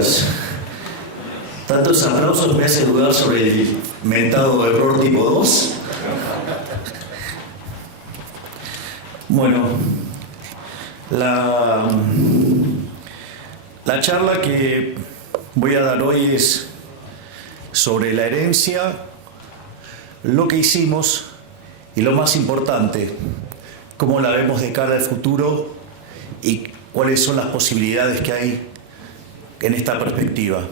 gracias. Tantos aplausos me hacen dudar sobre el mentado error tipo 2. Bueno, la charla que voy a dar hoy es sobre la herencia, lo que hicimos y lo más importante, cómo la vemos de cara al futuro y cuáles son las posibilidades que hay en esta perspectiva.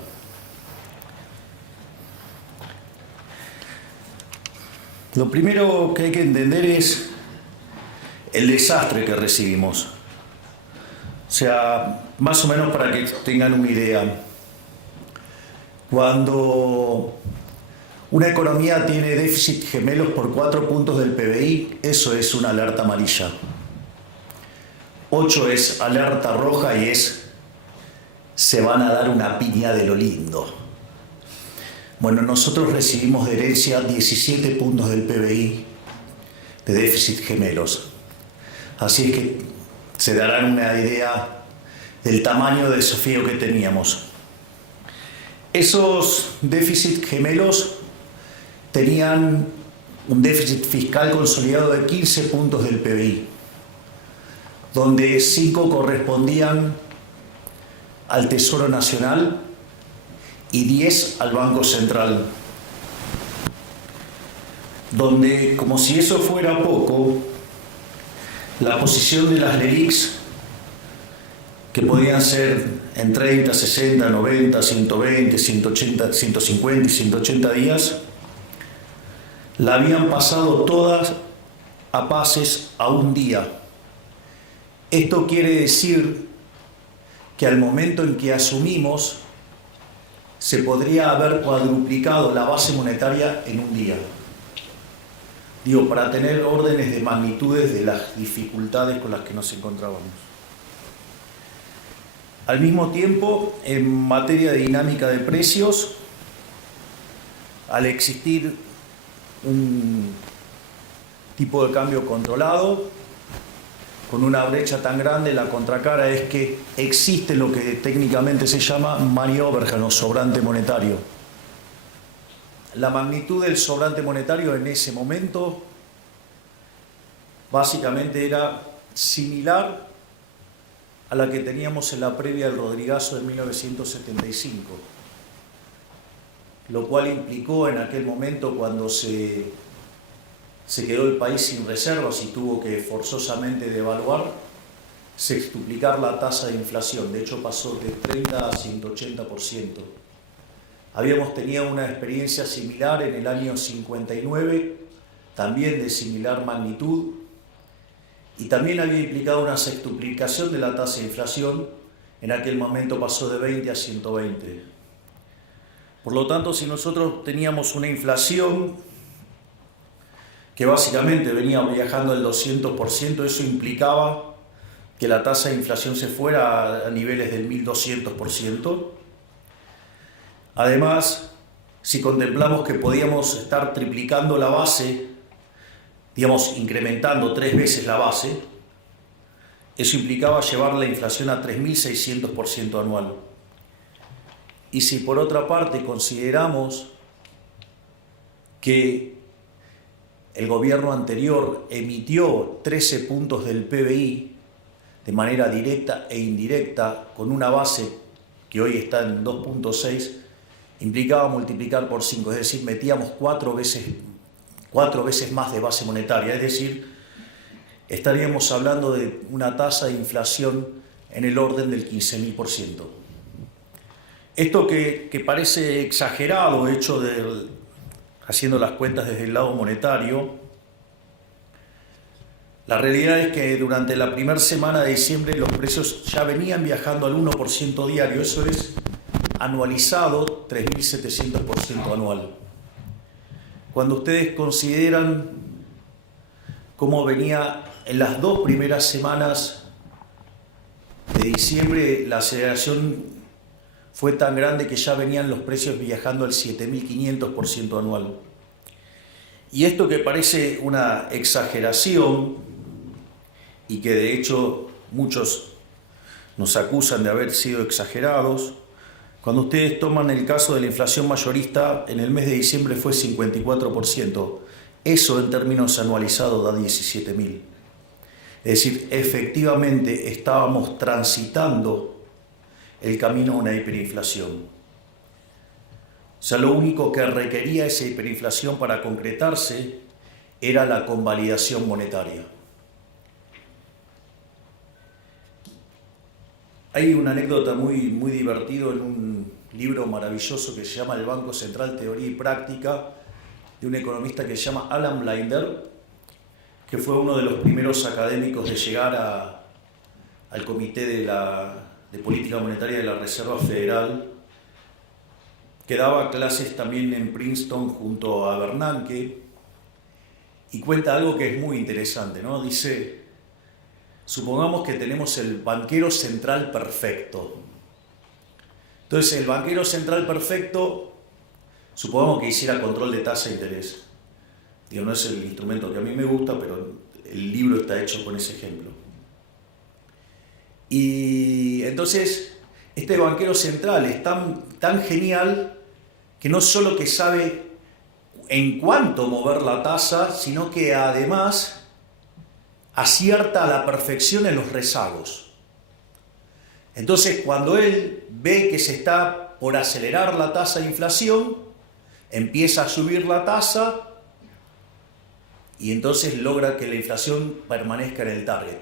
Lo primero que hay que entender es el desastre que recibimos. O sea, más o menos para que tengan una idea. Cuando una economía tiene déficit gemelos por 4 puntos del PBI, eso es una alerta amarilla. 8 es alerta roja y se van a dar una piña de lo lindo. Bueno, nosotros recibimos de herencia 17 puntos del PBI de déficit gemelos. Así es que se darán una idea del tamaño de desafío que teníamos. Esos déficit gemelos tenían un déficit fiscal consolidado de 15 puntos del PBI, donde 5 correspondían al Tesoro Nacional y 10 al Banco Central, donde, como si eso fuera poco, la posición de las LELIQs, que podían ser en 30, 60, 90, 120, 180, 150 y 180 días, la habían pasado todas a pases a un día. Esto quiere decir que al momento en que asumimos, se podría haber cuadruplicado la base monetaria en un día. Digo, para tener órdenes de magnitudes de las dificultades con las que nos encontrábamos. Al mismo tiempo, en materia de dinámica de precios, al existir un tipo de cambio controlado, con una brecha tan grande, la contracara es que existe lo que técnicamente se llama money overhang o sobrante monetario. La magnitud del sobrante monetario en ese momento básicamente era similar a la que teníamos en la previa del Rodrigazo de 1975, lo cual implicó en aquel momento, cuando se quedó el país sin reservas y tuvo que forzosamente devaluar, sextuplicar la tasa de inflación. De hecho, pasó de 30 a 180%. Habíamos tenido una experiencia similar en el año 59, también de similar magnitud, y también había implicado una sextuplicación de la tasa de inflación. En aquel momento pasó de 20 a 120. Por lo tanto, si nosotros teníamos una inflación que básicamente venía viajando al 200%, eso implicaba que la tasa de inflación se fuera a niveles del 1200%. Además, si contemplamos que podíamos estar triplicando la base, digamos, incrementando 3 veces la base, eso implicaba llevar la inflación a 3600% anual. Y si por otra parte consideramos que el gobierno anterior emitió 13 puntos del PBI de manera directa e indirecta, con una base que hoy está en 2.6, implicaba multiplicar por 5, es decir, metíamos 4 veces más de base monetaria, es decir, estaríamos hablando de una tasa de inflación en el orden del 15.000%. Esto que parece exagerado, haciendo las cuentas desde el lado monetario, la realidad es que durante la primera semana de diciembre los precios ya venían viajando al 1% diario, eso es anualizado 3.700% anual. Cuando ustedes consideran cómo venía en las 2 primeras semanas de diciembre, la aceleración fue tan grande que ya venían los precios viajando al 7.500% anual. Y esto, que parece una exageración y que de hecho muchos nos acusan de haber sido exagerados, Cuando ustedes toman el caso de la inflación mayorista, en el mes de diciembre fue 54%. Eso en términos anualizados da 17.000. Es decir, efectivamente estábamos transitando el camino a una hiperinflación. O sea, lo único que requería esa hiperinflación para concretarse era la convalidación monetaria. Hay una anécdota muy divertida en un libro maravilloso que se llama El Banco Central, Teoría y Práctica, de un economista que se llama Alan Blinder, que fue uno de los primeros académicos de llegar al Comité de Política Monetaria de la Reserva Federal, que daba clases también en Princeton junto a Bernanke, y cuenta algo que es muy interesante, ¿no? Dice, supongamos que tenemos el banquero central perfecto. Entonces, el banquero central perfecto, supongamos que hiciera control de tasa de interés. Digo, no es el instrumento que a mí me gusta, pero el libro está hecho con ese ejemplo. Y entonces, este banquero central es tan genial que no solo que sabe en cuánto mover la tasa, sino que además acierta a la perfección en los rezagos. Entonces, cuando él ve que se está por acelerar la tasa de inflación, empieza a subir la tasa y entonces logra que la inflación permanezca en el target.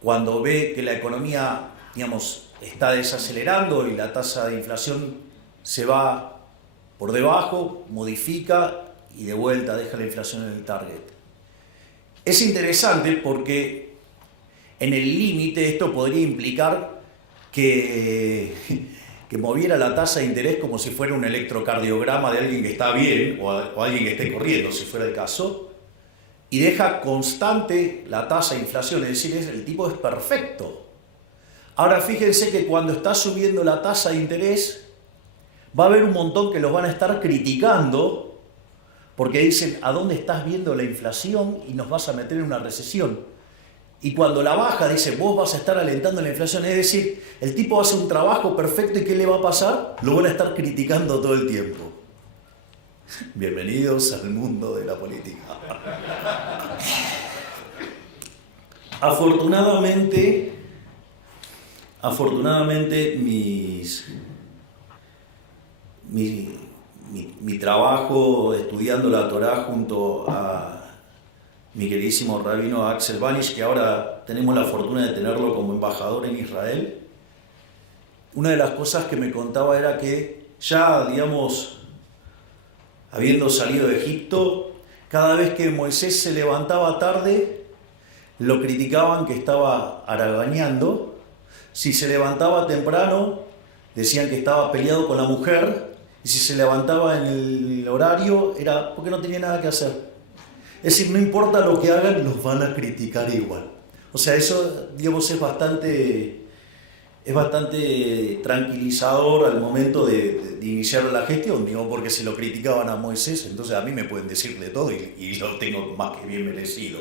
Cuando ve que la economía, digamos, está desacelerando y la tasa de inflación se va por debajo, modifica y de vuelta deja la inflación en el target. Es interesante porque en el límite esto podría implicar que moviera la tasa de interés como si fuera un electrocardiograma de alguien que está bien o alguien que esté corriendo, si fuera el caso, y deja constante la tasa de inflación, es decir, el tipo es perfecto. Ahora fíjense que cuando está subiendo la tasa de interés, va a haber un montón que los van a estar criticando porque dicen, ¿a dónde estás viendo la inflación y nos vas a meter en una recesión? Y cuando la baja, dice, vos vas a estar alentando la inflación. Es decir, el tipo hace un trabajo perfecto y ¿qué le va a pasar? Lo van a estar criticando todo el tiempo. Bienvenidos al mundo de la política. Afortunadamente mi trabajo estudiando la Torá junto a mi queridísimo rabino Axel Banish, que ahora tenemos la fortuna de tenerlo como embajador en Israel, una de las cosas que me contaba era que ya, digamos, habiendo salido de Egipto, cada vez que Moisés se levantaba tarde, lo criticaban que estaba haraganeando. Si se levantaba temprano, decían que estaba peleado con la mujer, y si se levantaba en el horario, era porque no tenía nada que hacer. Es decir, no importa lo que hagan, los van a criticar igual. O sea, eso, digamos, es bastante tranquilizador al momento de iniciar la gestión, digo, porque se lo criticaban a Moisés, entonces a mí me pueden decir de todo y lo tengo más que bien merecido.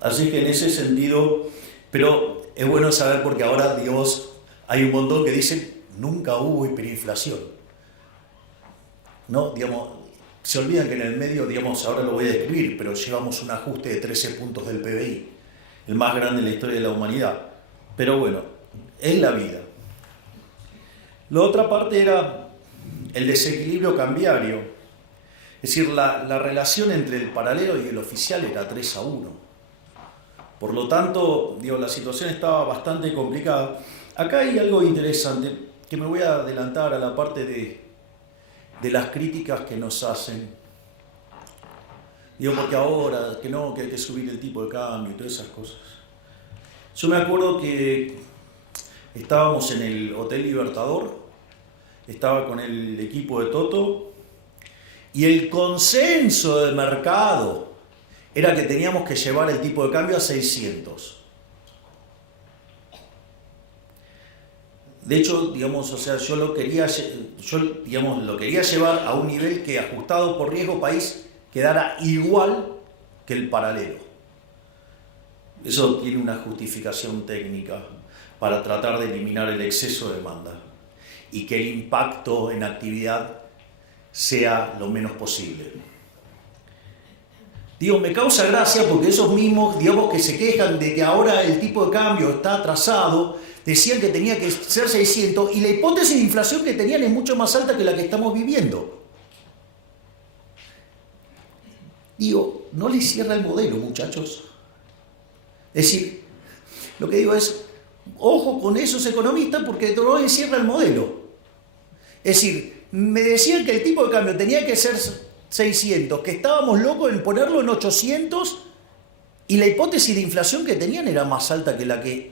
Así que en ese sentido, pero es bueno saber porque ahora, digamos, hay un montón que dicen, nunca hubo hiperinflación. ¿No? Digamos, se olvidan que en el medio, digamos, ahora lo voy a describir, pero llevamos un ajuste de 13 puntos del PBI, el más grande en la historia de la humanidad. Pero bueno, es la vida. La otra parte era el desequilibrio cambiario. Es decir, la relación entre el paralelo y el oficial era 3-1. Por lo tanto, digo, la situación estaba bastante complicada. Acá hay algo interesante, que me voy a adelantar a la parte de las críticas que nos hacen. Digo, porque ahora, que no, que hay que subir el tipo de cambio y todas esas cosas. Yo me acuerdo que estábamos en el Hotel Libertador, estaba con el equipo de Toto, y el consenso de mercado era que teníamos que llevar el tipo de cambio a 600. De hecho, digamos, o sea, yo lo quería llevar a un nivel que, ajustado por riesgo país, quedara igual que el paralelo. Eso tiene una justificación técnica para tratar de eliminar el exceso de demanda. y que el impacto en actividad sea lo menos posible. Digo, me causa gracia porque esos mismos, digamos, que se quejan de que ahora el tipo de cambio está atrasado, decían que tenía que ser 600 y la hipótesis de inflación que tenían es mucho más alta que la que estamos viviendo. Digo, no les cierra el modelo, muchachos. Es decir, lo que digo es, ojo con esos economistas porque no les cierra el modelo. Es decir, me decían que el tipo de cambio tenía que ser 600, que estábamos locos en ponerlo en 800 y la hipótesis de inflación que tenían era más alta que la que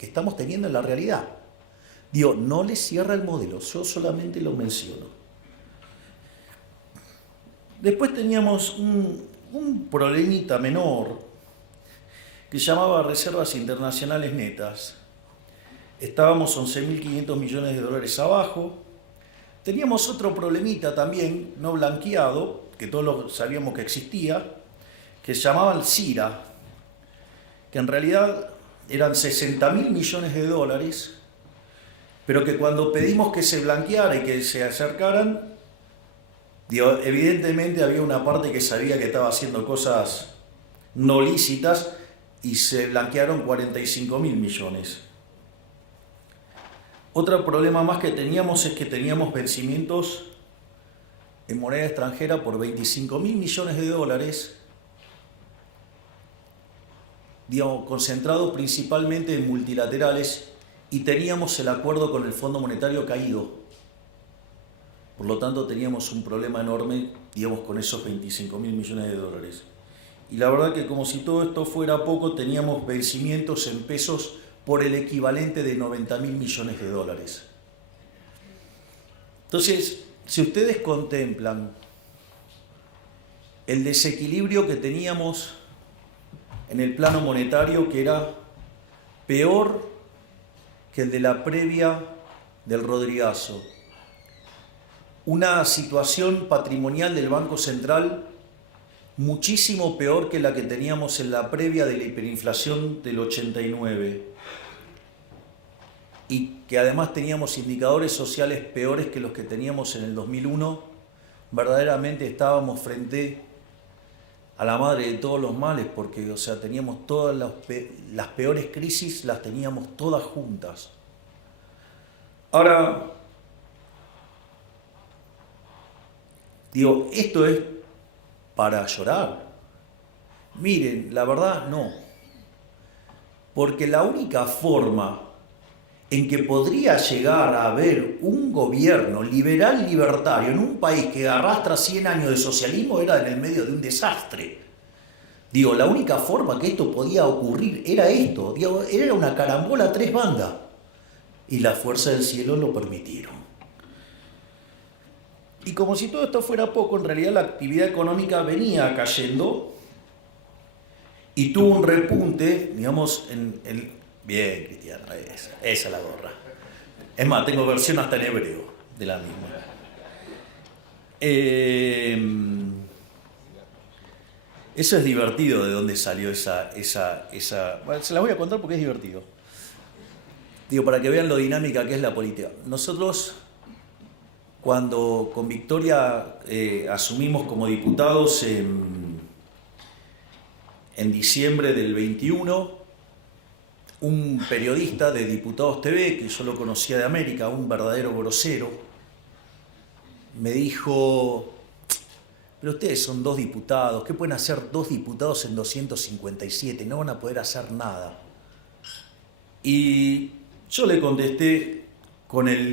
estamos teniendo en la realidad. Digo, no les cierra el modelo, yo solamente lo menciono. Después teníamos un problemita menor que se llamaba reservas internacionales netas. Estábamos 11.500 millones de dólares abajo. Teníamos otro problemita también, no blanqueado, que todos sabíamos que existía, que se llamaba el CIRA, que en realidad eran 60.000 millones de dólares, pero que cuando pedimos que se blanqueara y que se acercaran, evidentemente había una parte que sabía que estaba haciendo cosas no lícitas y se blanquearon 45.000 millones. Otro problema más que teníamos es que teníamos vencimientos en moneda extranjera por 25.000 millones de dólares, digamos, concentrados principalmente en multilaterales, y teníamos el acuerdo con el Fondo Monetario caído. Por lo tanto, teníamos un problema enorme, digamos, con esos 25.000 millones de dólares. Y la verdad que como si todo esto fuera poco, teníamos vencimientos en pesos por el equivalente de 90.000 millones de dólares. Entonces, si ustedes contemplan el desequilibrio que teníamos en el plano monetario, que era peor que el de la previa del Rodrigazo, una situación patrimonial del Banco Central muchísimo peor que la que teníamos en la previa de la hiperinflación del 89, y que además teníamos indicadores sociales peores que los que teníamos en el 2001, verdaderamente estábamos frente a la madre de todos los males, porque, o sea, teníamos todas las peores crisis, las teníamos todas juntas. Ahora, digo, esto es para llorar. Miren, la verdad no. Porque la única forma en que podría llegar a haber un gobierno liberal libertario en un país que arrastra 100 años de socialismo era en el medio de un desastre. Digo, la única forma que esto podía ocurrir era esto. Digo, era una carambola a tres bandas. Y la fuerza del cielo lo permitieron. Y como si todo esto fuera poco, en realidad la actividad económica venía cayendo y tuvo un repunte, digamos, Bien, Cristiano, esa es la gorra. Es más, tengo versión hasta en hebreo de la misma. Eso es divertido, de dónde salió esa... Bueno, se la voy a contar porque es divertido. Digo, para que vean lo dinámica que es la política. Nosotros, cuando con Victoria asumimos como diputados en diciembre del 21, un periodista de Diputados TV, que yo lo conocía de América, un verdadero grosero, me dijo: pero ustedes son 2 diputados, ¿qué pueden hacer 2 diputados en 257? No van a poder hacer nada. Y yo le contesté con el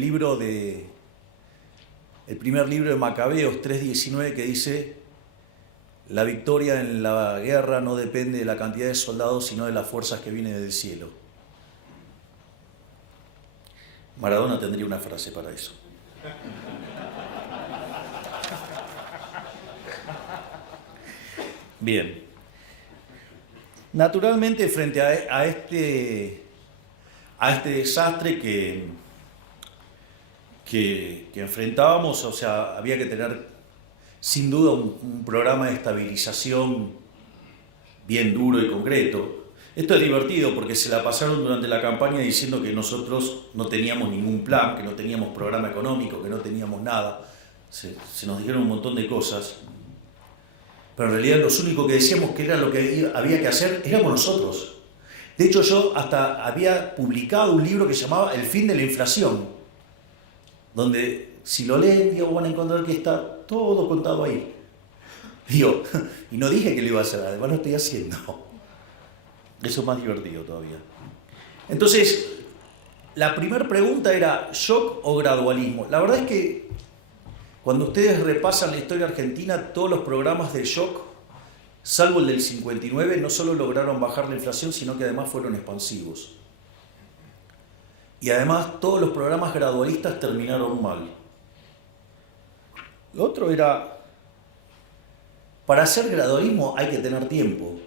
primer libro de Macabeos 3:19, que dice: la victoria en la guerra no depende de la cantidad de soldados, sino de las fuerzas que vienen del cielo. Maradona tendría una frase para eso. Bien. Naturalmente, frente a este desastre que enfrentábamos, o sea, había que tener sin duda un programa de estabilización bien duro y concreto. Esto es divertido porque se la pasaron durante la campaña diciendo que nosotros no teníamos ningún plan, que no teníamos programa económico, que no teníamos nada. Se nos dijeron un montón de cosas. Pero en realidad los únicos que decíamos que era lo que había que hacer éramos nosotros. De hecho, yo hasta había publicado un libro que se llamaba El fin de la inflación, donde si lo leen, digo, van a encontrar que está todo contado ahí. Digo, y no dije que lo iba a hacer, además lo estoy haciendo. Eso es más divertido todavía. Entonces, la primera pregunta era, ¿shock o gradualismo? La verdad es que cuando ustedes repasan la historia argentina, todos los programas de shock, salvo el del 59, no solo lograron bajar la inflación, sino que además fueron expansivos. Y además todos los programas gradualistas terminaron mal. Lo otro era, para hacer gradualismo hay que tener tiempo.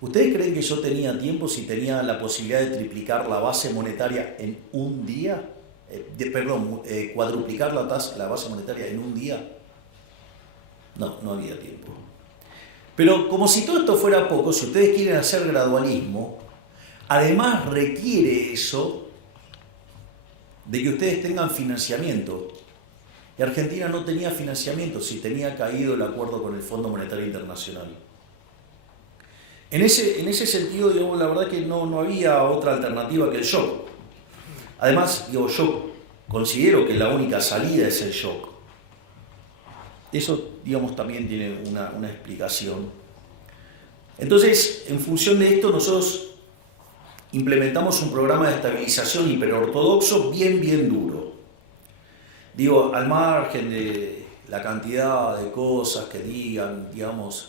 ¿Ustedes creen que yo tenía tiempo si tenía la posibilidad de triplicar la base monetaria en un día? Cuadruplicar la base monetaria en un día. No, no había tiempo. Pero como si todo esto fuera poco, si ustedes quieren hacer gradualismo, además requiere eso de que ustedes tengan financiamiento. Y Argentina no tenía financiamiento, si tenía caído el acuerdo con el Fondo Monetario Internacional. En ese sentido, digamos, la verdad que no había otra alternativa que el shock. Además, yo considero que la única salida es el shock. Eso, digamos, también tiene una explicación. Entonces, en función de esto, nosotros implementamos un programa de estabilización hiperortodoxo bien duro. Digo, al margen de la cantidad de cosas que digan, digamos,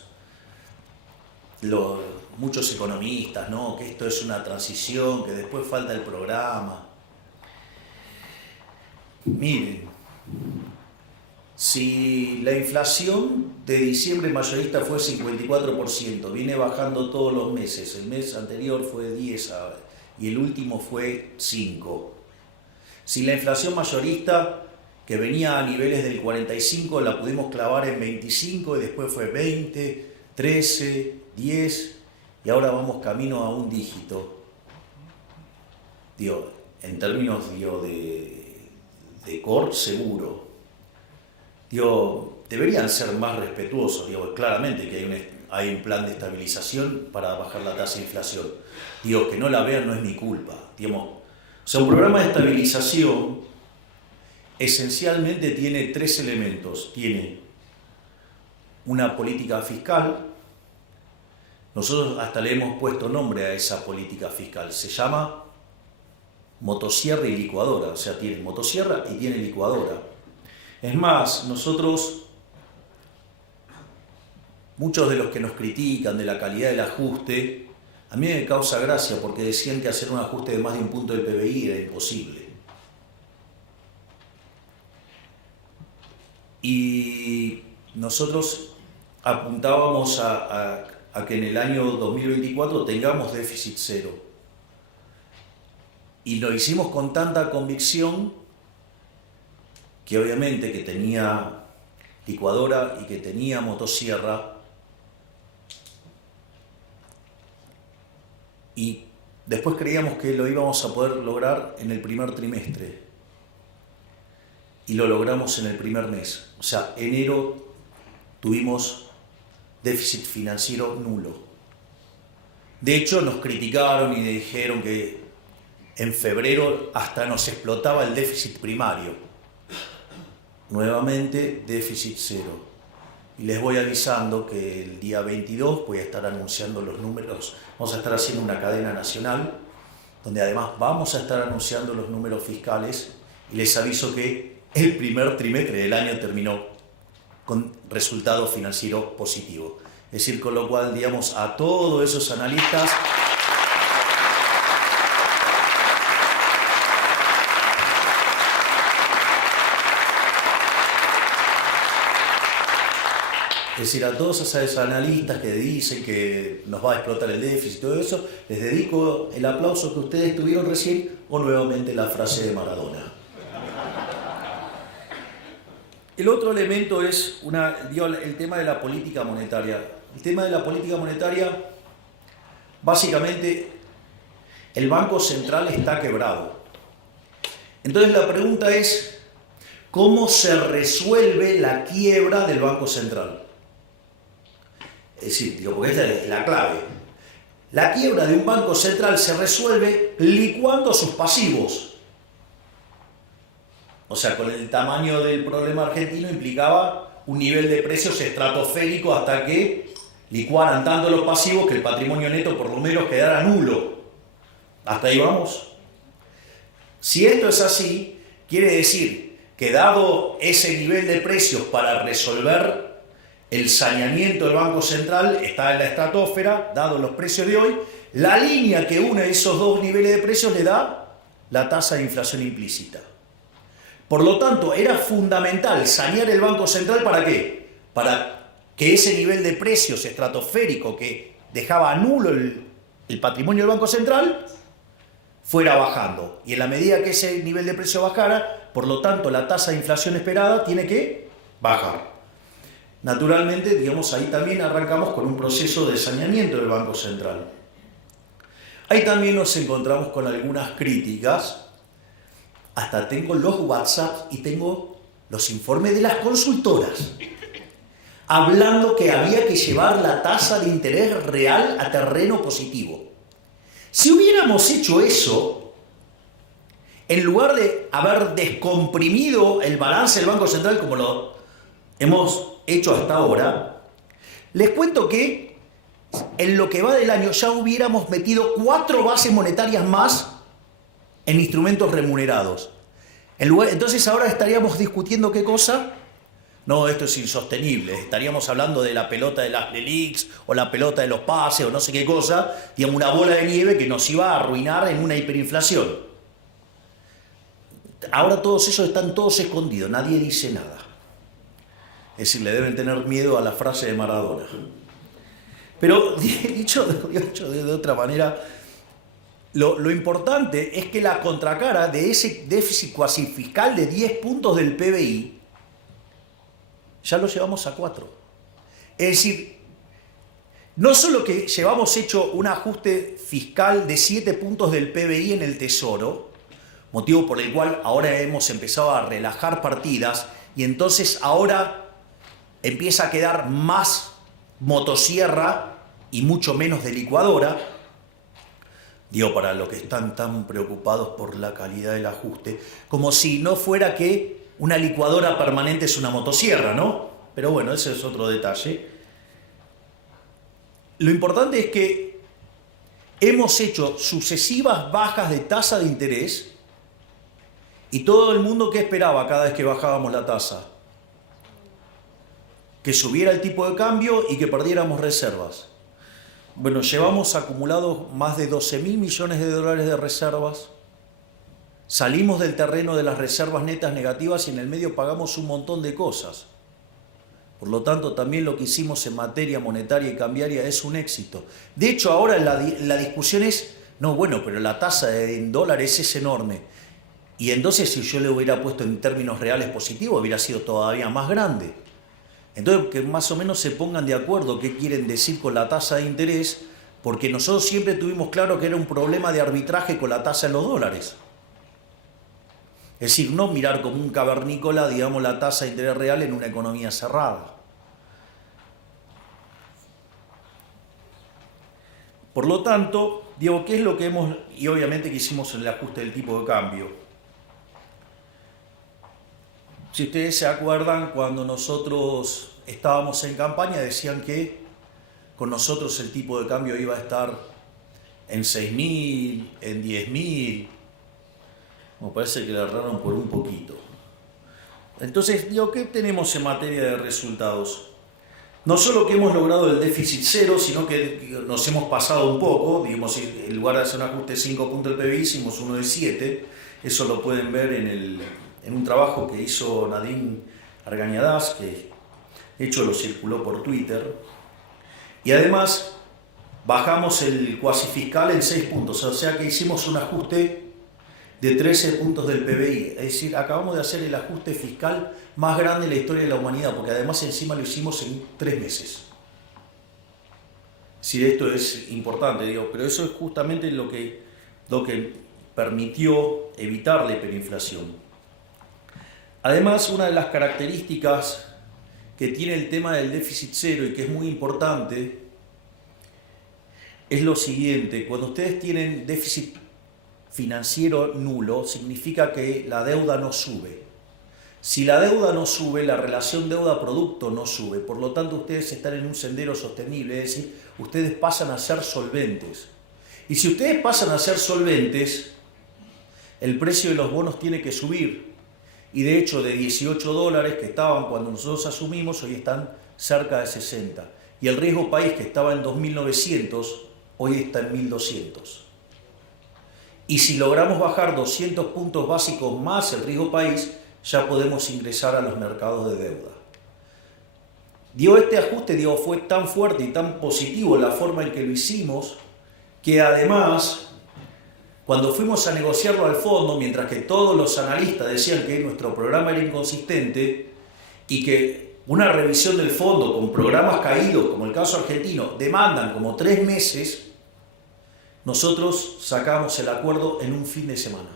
muchos economistas, ¿no? Que esto es una transición, que después falta el programa. Miren, si la inflación de diciembre mayorista fue 54%, viene bajando todos los meses, el mes anterior fue 10 y el último fue 5. Si la inflación mayorista, que venía a niveles del 45, la pudimos clavar en 25 y después fue 20, 13, 10 y ahora vamos camino a un dígito. Digo, en términos de core seguro. Digo, deberían ser más respetuosos. Digo, claramente que hay un plan de estabilización para bajar la tasa de inflación. Digo, que no la vean no es mi culpa. Digamos, o sea, un programa de estabilización esencialmente tiene 3 elementos. Tiene una política fiscal. Nosotros hasta le hemos puesto nombre a esa política fiscal. Se llama motosierra y licuadora. O sea, tiene motosierra y tiene licuadora. Es más, muchos de los que nos critican de la calidad del ajuste, a mí me causa gracia porque decían que hacer un ajuste de más de un punto del PBI era imposible. Y nosotros apuntábamos a que en el año 2024 tengamos déficit cero. Y lo hicimos con tanta convicción que obviamente que tenía licuadora y que tenía motosierra. Y después creíamos que lo íbamos a poder lograr en el primer trimestre. Y lo logramos en el primer mes. O sea, enero tuvimos déficit financiero nulo. De hecho, nos criticaron y dijeron que en febrero hasta nos explotaba el déficit primario. Nuevamente, déficit cero. Y les voy avisando que el día 22 voy a estar anunciando los números. Vamos a estar haciendo una cadena nacional, donde además vamos a estar anunciando los números fiscales. Y les aviso que el primer trimestre del año terminó con resultado financiero positivo. Es decir, con lo cual, digamos, a todos esos analistas es decir, a todos esos analistas que dicen que nos va a explotar el déficit y todo eso, les dedico el aplauso que ustedes tuvieron recién o nuevamente la frase de Maradona. El otro elemento es el tema de la política monetaria. El tema de la política monetaria, Básicamente, el Banco Central está quebrado. Entonces la pregunta es, ¿cómo se resuelve la quiebra del Banco Central? Es decir, porque esta es la clave. La quiebra de un banco central se resuelve licuando sus pasivos. O sea, con el tamaño del problema argentino implicaba un nivel de precios estratosférico hasta que licuaran tanto los pasivos que el patrimonio neto por lo menos quedara nulo. ¿Hasta ahí vamos? Si esto es así, quiere decir que dado ese nivel de precios para resolver el saneamiento del Banco Central está en la estratosfera, dado los precios de hoy, la línea que une esos dos niveles de precios le da la tasa de inflación implícita. Por lo tanto, era fundamental sanear el Banco Central ¿para qué? Para que ese nivel de precios estratosférico que dejaba nulo el patrimonio del Banco Central fuera bajando. Y en la medida que ese nivel de precio bajara, por lo tanto, la tasa de inflación esperada tiene que bajar. Naturalmente, digamos, ahí también arrancamos con un proceso de saneamiento del Banco Central. Ahí también nos encontramos con algunas críticas. Hasta tengo los WhatsApp y tengo los informes de las consultoras hablando que había que llevar la tasa de interés real a terreno positivo. Si hubiéramos hecho eso, en lugar de haber descomprimido el balance del Banco Central como lo hemos hecho hasta ahora, les cuento que en lo que va del año ya hubiéramos metido 4 bases monetarias más en instrumentos remunerados. Entonces ahora estaríamos discutiendo ¿qué cosa? No, esto es insostenible. Estaríamos hablando de la pelota de las LELIQs o la pelota de los pases o no sé qué cosa, digamos una bola de nieve que nos iba a arruinar en una hiperinflación. Ahora todos esos están todos escondidos, nadie dice nada. Es decir, le deben tener miedo a la frase de Maradona. Pero dicho de otra manera, lo importante es que la contracara de ese déficit cuasi fiscal de 10 puntos del PBI ya lo llevamos a 4. Es decir, no solo que llevamos hecho un ajuste fiscal de 7 puntos del PBI en el Tesoro, motivo por el cual ahora hemos empezado a relajar partidas y entonces ahora empieza a quedar más motosierra y mucho menos de licuadora, digo, para los que están tan preocupados por la calidad del ajuste, como si no fuera que una licuadora permanente es una motosierra, ¿no? Pero bueno, ese es otro detalle. Lo importante es que hemos hecho sucesivas bajas de tasa de interés y todo el mundo ¿qué esperaba cada vez que bajábamos la tasa? Que subiera el tipo de cambio y que perdiéramos reservas. Bueno, llevamos acumulados más de 12.000 millones de dólares de reservas. Salimos del terreno de las reservas netas negativas y en el medio pagamos un montón de cosas. Por lo tanto, también lo que hicimos en materia monetaria y cambiaria es un éxito. De hecho, ahora la discusión es, no, bueno, pero la tasa en dólares es enorme. Y entonces si yo le hubiera puesto en términos reales positivos, hubiera sido todavía más grande. Entonces, que más o menos se pongan de acuerdo qué quieren decir con la tasa de interés, porque nosotros siempre tuvimos claro que era un problema de arbitraje con la tasa en los dólares. Es decir, no mirar como un cavernícola, digamos, la tasa de interés real en una economía cerrada. Por lo tanto, digo, ¿qué es lo que hemos, y obviamente que hicimos en el ajuste del tipo de cambio? Si ustedes se acuerdan, cuando nosotros estábamos en campaña, decían que con nosotros el tipo de cambio iba a estar en 6.000, en 10.000. Me parece que le erraron por un poquito. Entonces, digo, ¿qué tenemos en materia de resultados? No solo que hemos logrado el déficit cero, sino que nos hemos pasado un poco. Digamos, en lugar de hacer un ajuste de 5 puntos del PBI, hicimos uno de 7. Eso lo pueden ver en un trabajo que hizo Nadine Argañadás, que de hecho lo circuló por Twitter. Y además, bajamos el cuasi fiscal en 6 puntos, o sea que hicimos un ajuste de 13 puntos del PBI, es decir, acabamos de hacer el ajuste fiscal más grande en la historia de la humanidad, porque además encima lo hicimos en 3 meses. Sí, esto es importante, digo, pero eso es justamente lo que permitió evitar la hiperinflación. Además, una de las características que tiene el tema del déficit cero y que es muy importante es lo siguiente: cuando ustedes tienen déficit financiero nulo, significa que la deuda no sube. Si la deuda no sube, la relación deuda-producto no sube. Por lo tanto, ustedes están en un sendero sostenible, es decir, ustedes pasan a ser solventes. Y si ustedes pasan a ser solventes, el precio de los bonos tiene que subir. Y de hecho, de $18 que estaban cuando nosotros asumimos, hoy están cerca de 60. Y el riesgo país, que estaba en 2.900, hoy está en 1.200. Y si logramos bajar 200 puntos básicos más el riesgo país, ya podemos ingresar a los mercados de deuda. Este ajuste fue tan fuerte y tan positivo la forma en que lo hicimos, que además, cuando fuimos a negociarlo al fondo, mientras que todos los analistas decían que nuestro programa era inconsistente y que una revisión del fondo con programas caídos, como el caso argentino, demandan como 3 meses, nosotros sacamos el acuerdo en un fin de semana.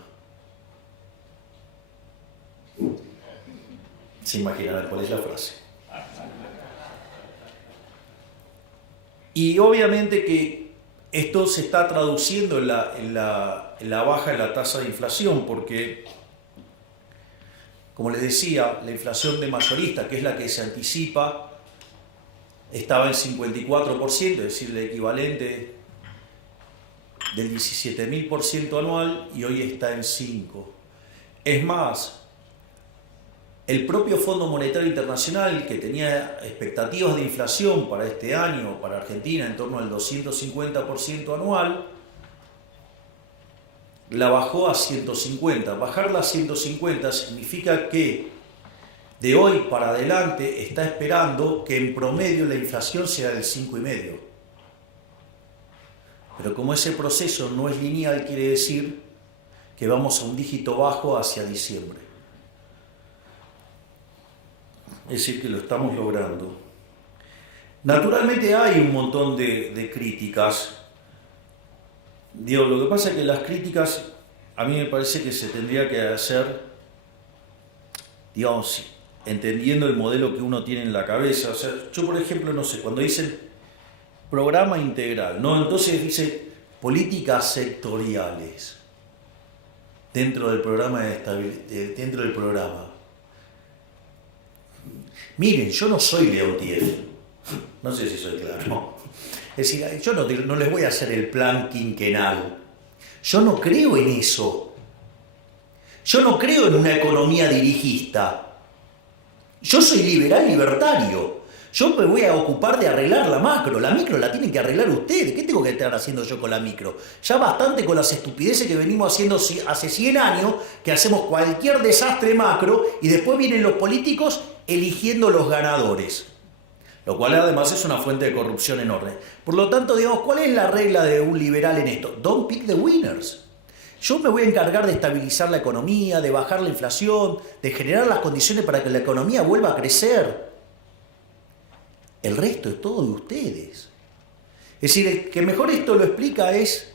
Se imaginarán cuál es la frase. Y obviamente que esto se está traduciendo en la baja de la tasa de inflación, porque, como les decía, la inflación de mayorista, que es la que se anticipa, estaba en 54%, es decir, el equivalente del 17.000% anual, y hoy está en 5%. Es más, el propio Fondo Monetario Internacional, que tenía expectativas de inflación para este año, para Argentina, en torno al 250% anual, la bajó a 150. Bajarla a 150 significa que de hoy para adelante está esperando que en promedio la inflación sea del 5,5. Pero como ese proceso no es lineal, quiere decir que vamos a un dígito bajo hacia diciembre. Es decir, que lo estamos logrando. Naturalmente hay un montón de críticas. Lo que pasa es que las críticas, a mí me parece que se tendría que hacer, entendiendo el modelo que uno tiene en la cabeza. O sea, yo, por ejemplo, no sé, cuando dicen programa integral, ¿no? Entonces dice políticas sectoriales dentro del programa dentro del programa. Miren, yo no soy Leontiev, no sé si soy claro. Es decir, yo no les voy a hacer el plan quinquenal. Yo no creo en eso. Yo no creo en una economía dirigista. Yo soy liberal libertario. Yo me voy a ocupar de arreglar la macro. La micro la tienen que arreglar ustedes. ¿Qué tengo que estar haciendo yo con la micro? Ya bastante con las estupideces que venimos haciendo hace 100 años, que hacemos cualquier desastre macro y después vienen los políticos eligiendo los ganadores. Lo cual además es una fuente de corrupción enorme. Por lo tanto, ¿cuál es la regla de un liberal en esto? Don't pick the winners. Yo me voy a encargar de estabilizar la economía, de bajar la inflación, de generar las condiciones para que la economía vuelva a crecer. El resto es todo de ustedes. Es decir, el que mejor esto lo explica es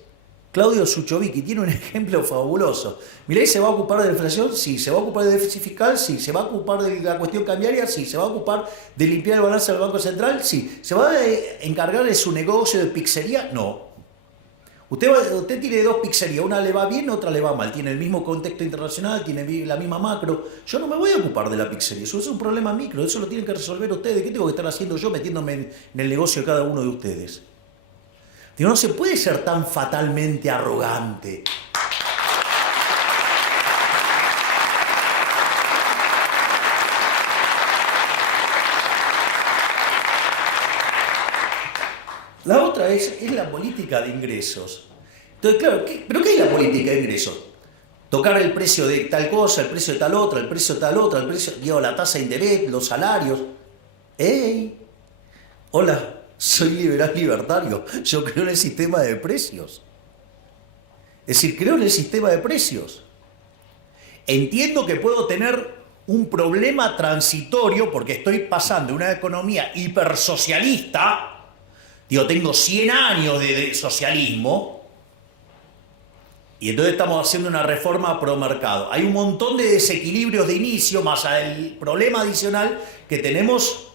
Claudio Suchovicki. Tiene un ejemplo fabuloso. ¿Milei se va a ocupar de la inflación? Sí. ¿Se va a ocupar de déficit fiscal? Sí. ¿Se va a ocupar de la cuestión cambiaria? Sí. ¿Se va a ocupar de limpiar el balance del Banco Central? Sí. ¿Se va a encargar de su negocio de pizzería? No. Usted tiene 2 pizzerías, una le va bien, otra le va mal. Tiene el mismo contexto internacional, tiene la misma macro. Yo no me voy a ocupar de la pizzería, eso es un problema micro, eso lo tienen que resolver ustedes. ¿Qué tengo que estar haciendo yo metiéndome en el negocio de cada uno de ustedes? No se puede ser tan fatalmente arrogante. La otra es la política de ingresos. Entonces, claro, ¿pero qué es la política de ingresos? Tocar el precio de tal cosa, el precio de tal otra, el precio de tal otra, el precio, la tasa de interés, los salarios. ¡Ey! Hola, soy liberal libertario. Yo creo en el sistema de precios. Es decir, creo en el sistema de precios. Entiendo que puedo tener un problema transitorio porque estoy pasando de una economía hipersocialista, Digo, tengo 100 años de socialismo y entonces estamos haciendo una reforma pro mercado. Hay un montón de desequilibrios de inicio, más el problema adicional que tenemos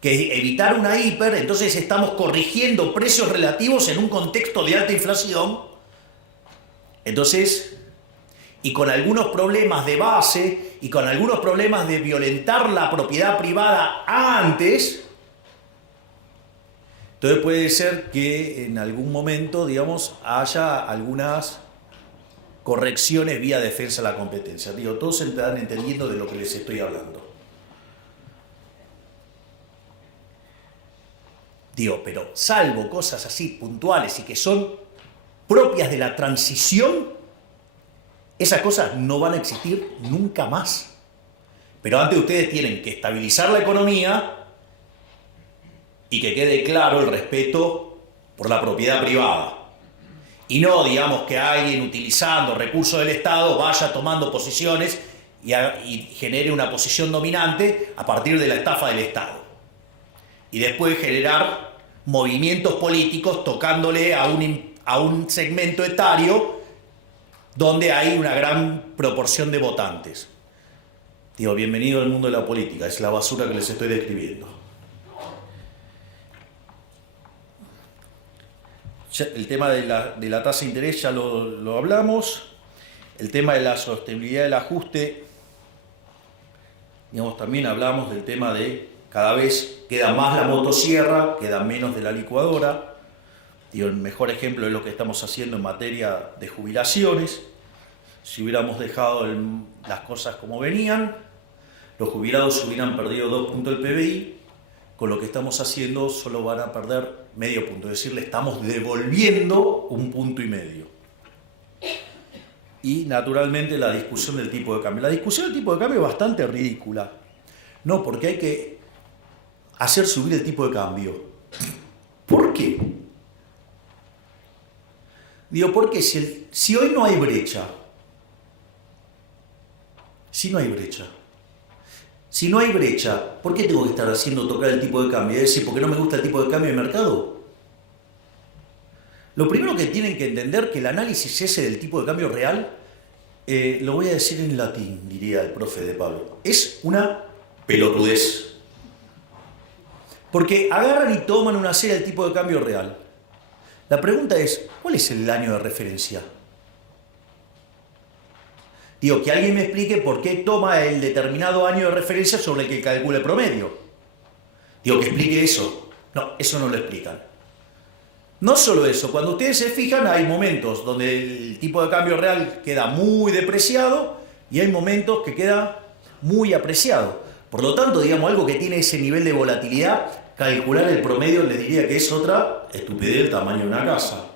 que evitar una hiper, entonces estamos corrigiendo precios relativos en un contexto de alta inflación. Entonces, y con algunos problemas de base y con algunos problemas de violentar la propiedad privada antes, entonces puede ser que en algún momento, digamos, haya algunas correcciones vía defensa de la competencia. Digo, todos se están entendiendo de lo que les estoy hablando. Digo, pero salvo cosas así puntuales y que son propias de la transición, esas cosas no van a existir nunca más. Pero antes ustedes tienen que estabilizar la economía y que quede claro el respeto por la propiedad privada. Y no, digamos, que alguien utilizando recursos del Estado vaya tomando posiciones y genere una posición dominante a partir de la estafa del Estado. Y después generar movimientos políticos tocándole a un segmento etario donde hay una gran proporción de votantes. Digo, bienvenido al mundo de la política, es la basura que les estoy describiendo. El tema de la tasa de interés ya lo hablamos. El tema de la sostenibilidad del ajuste, digamos, también hablamos del tema de cada vez queda más la motosierra, queda menos de la licuadora. Digo, el mejor ejemplo es lo que estamos haciendo en materia de jubilaciones. Si hubiéramos dejado las cosas como venían, los jubilados hubieran perdido 2 puntos del PBI, con lo que estamos haciendo solo van a perder medio punto, es decir, le estamos devolviendo 1,5 puntos. Y naturalmente la discusión del tipo de cambio. La discusión del tipo de cambio es bastante ridícula. No, porque hay que hacer subir el tipo de cambio. ¿Por qué? Digo, porque si hoy no hay brecha, si no hay brecha, ¿por qué tengo que estar haciendo tocar el tipo de cambio? Es decir, ¿porque no me gusta el tipo de cambio de mercado? Lo primero que tienen que entender que el análisis ese del tipo de cambio real, lo voy a decir en latín, diría el profe de Pablo, es una pelotudez. Porque agarran y toman una serie del tipo de cambio real. La pregunta es, ¿cuál es el año de referencia? Digo, que alguien me explique por qué toma el determinado año de referencia sobre el que calcula el promedio. Digo, que explique eso. No, eso no lo explican. No solo eso, cuando ustedes se fijan hay momentos donde el tipo de cambio real queda muy depreciado y hay momentos que queda muy apreciado. Por lo tanto, digamos, algo que tiene ese nivel de volatilidad, calcular el promedio les diría que es otra estupidez del tamaño de una casa.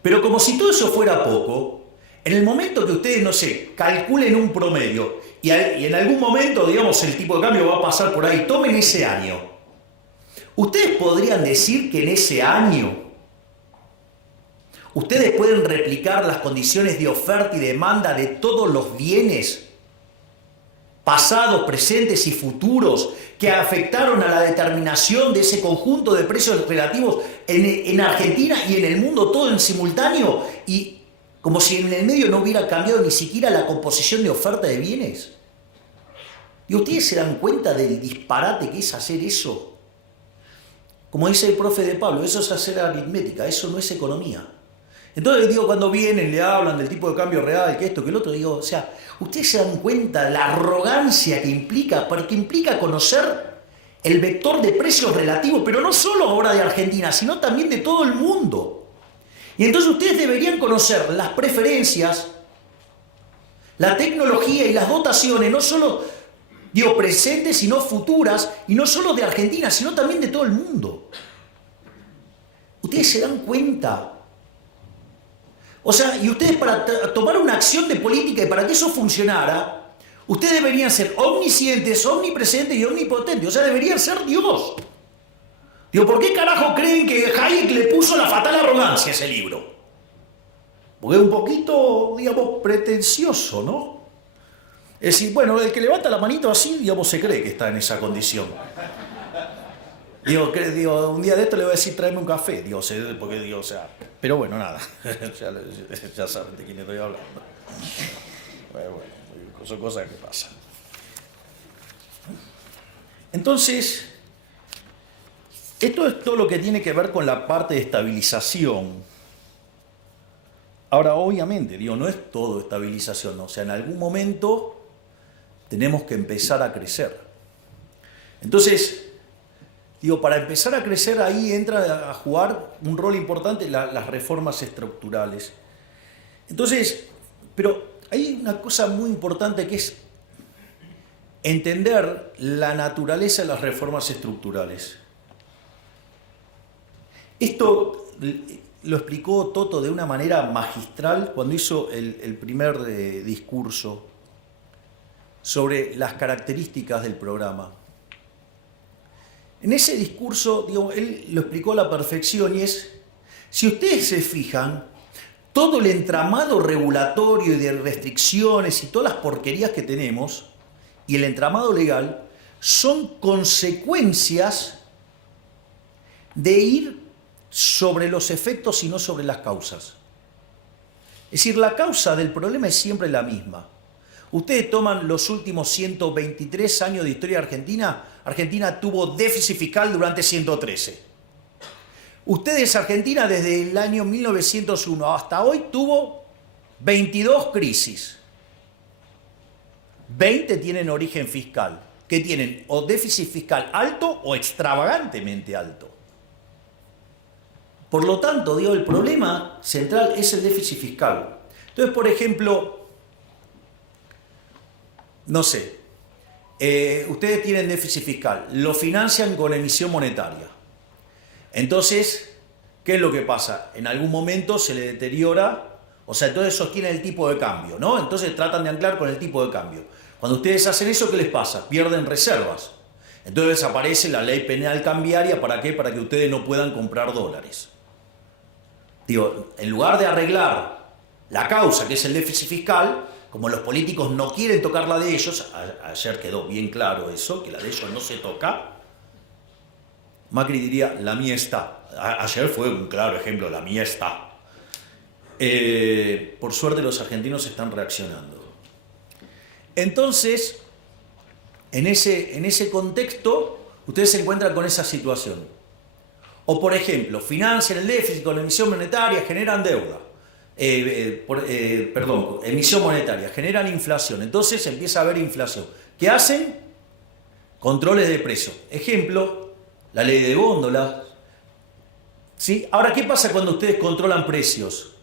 Pero como si todo eso fuera poco, en el momento que ustedes, no sé, calculen un promedio y en algún momento, digamos, el tipo de cambio va a pasar por ahí, tomen ese año. Ustedes podrían decir que en ese año ustedes pueden replicar las condiciones de oferta y demanda de todos los bienes pasados, presentes y futuros que afectaron a la determinación de ese conjunto de precios relativos en Argentina y en el mundo todo en simultáneo, y como si en el medio no hubiera cambiado ni siquiera la composición de oferta de bienes. ¿Y ustedes se dan cuenta del disparate que es hacer eso? Como dice el profe de Pablo, eso es hacer aritmética, eso no es economía. Entonces digo, cuando vienen, le hablan del tipo de cambio real, que esto, que el otro, digo, o sea, ustedes se dan cuenta de la arrogancia que implica, porque implica conocer el vector de precios relativos, pero no solo ahora de Argentina, sino también de todo el mundo. Y entonces ustedes deberían conocer las preferencias, la tecnología y las dotaciones, no solo, digo, presentes, sino futuras, y no solo de Argentina, sino también de todo el mundo. Ustedes se dan cuenta. O sea, y ustedes para tomar una acción de política y para que eso funcionara, ustedes deberían ser omniscientes, omnipresentes y omnipotentes. O sea, deberían ser Dios. Digo, ¿por qué carajo creen que Hayek le puso La fatal arrogancia a ese libro? Porque es un poquito, digamos, pretencioso, ¿no? Es decir, bueno, el que levanta la manito así, digamos, se cree que está en esa condición. Digo, un día de esto le voy a decir, tráeme un café, digo, porque digo, o sea, pero bueno, nada, ya saben de quién estoy hablando. Bueno, son cosas que pasan. Entonces, esto es todo lo que tiene que ver con la parte de estabilización. Ahora, obviamente, digo, no es todo estabilización, ¿no? O sea, en algún momento tenemos que empezar a crecer. Entonces, digo, para empezar a crecer ahí entra a jugar un rol importante las reformas estructurales. Entonces, pero hay una cosa muy importante que es entender la naturaleza de las reformas estructurales. Esto lo explicó Toto de una manera magistral cuando hizo el primer discurso sobre las características del programa. En ese discurso, digo, él lo explicó a la perfección y es, si ustedes se fijan, todo el entramado regulatorio y de restricciones y todas las porquerías que tenemos y el entramado legal son consecuencias de ir sobre los efectos y no sobre las causas. Es decir, la causa del problema es siempre la misma. Ustedes toman los últimos 123 años de historia de Argentina, Argentina tuvo déficit fiscal durante 113. Ustedes, Argentina, desde el año 1901 hasta hoy tuvo 22 crisis. 20 tienen origen fiscal, que tienen o déficit fiscal alto o extravagantemente alto. Por lo tanto, digo, el problema central es el déficit fiscal. Entonces, por ejemplo, no sé, ustedes tienen déficit fiscal, lo financian con emisión monetaria. Entonces, ¿qué es lo que pasa? En algún momento se le deteriora, o sea, entonces sostienen el tipo de cambio, ¿no? Entonces tratan de anclar con el tipo de cambio. Cuando ustedes hacen eso, ¿qué les pasa? Pierden reservas. Entonces aparece la ley penal cambiaria, ¿para qué? Para que ustedes no puedan comprar dólares. Digo, en lugar de arreglar la causa, que es el déficit fiscal, como los políticos no quieren tocar la de ellos, ayer quedó bien claro eso, que la de ellos no se toca, Macri diría, la mía está. Ayer fue un claro ejemplo, la mía está. Por suerte los argentinos están reaccionando. Entonces, en ese contexto, ustedes se encuentran con esa situación. O, por ejemplo, financian el déficit con la emisión monetaria, generan deuda. Emisión monetaria, generan inflación. Entonces empieza a haber inflación. ¿Qué hacen? Controles de precios. Ejemplo, la ley de góndolas. ¿Sí? Ahora, ¿qué pasa cuando ustedes controlan precios?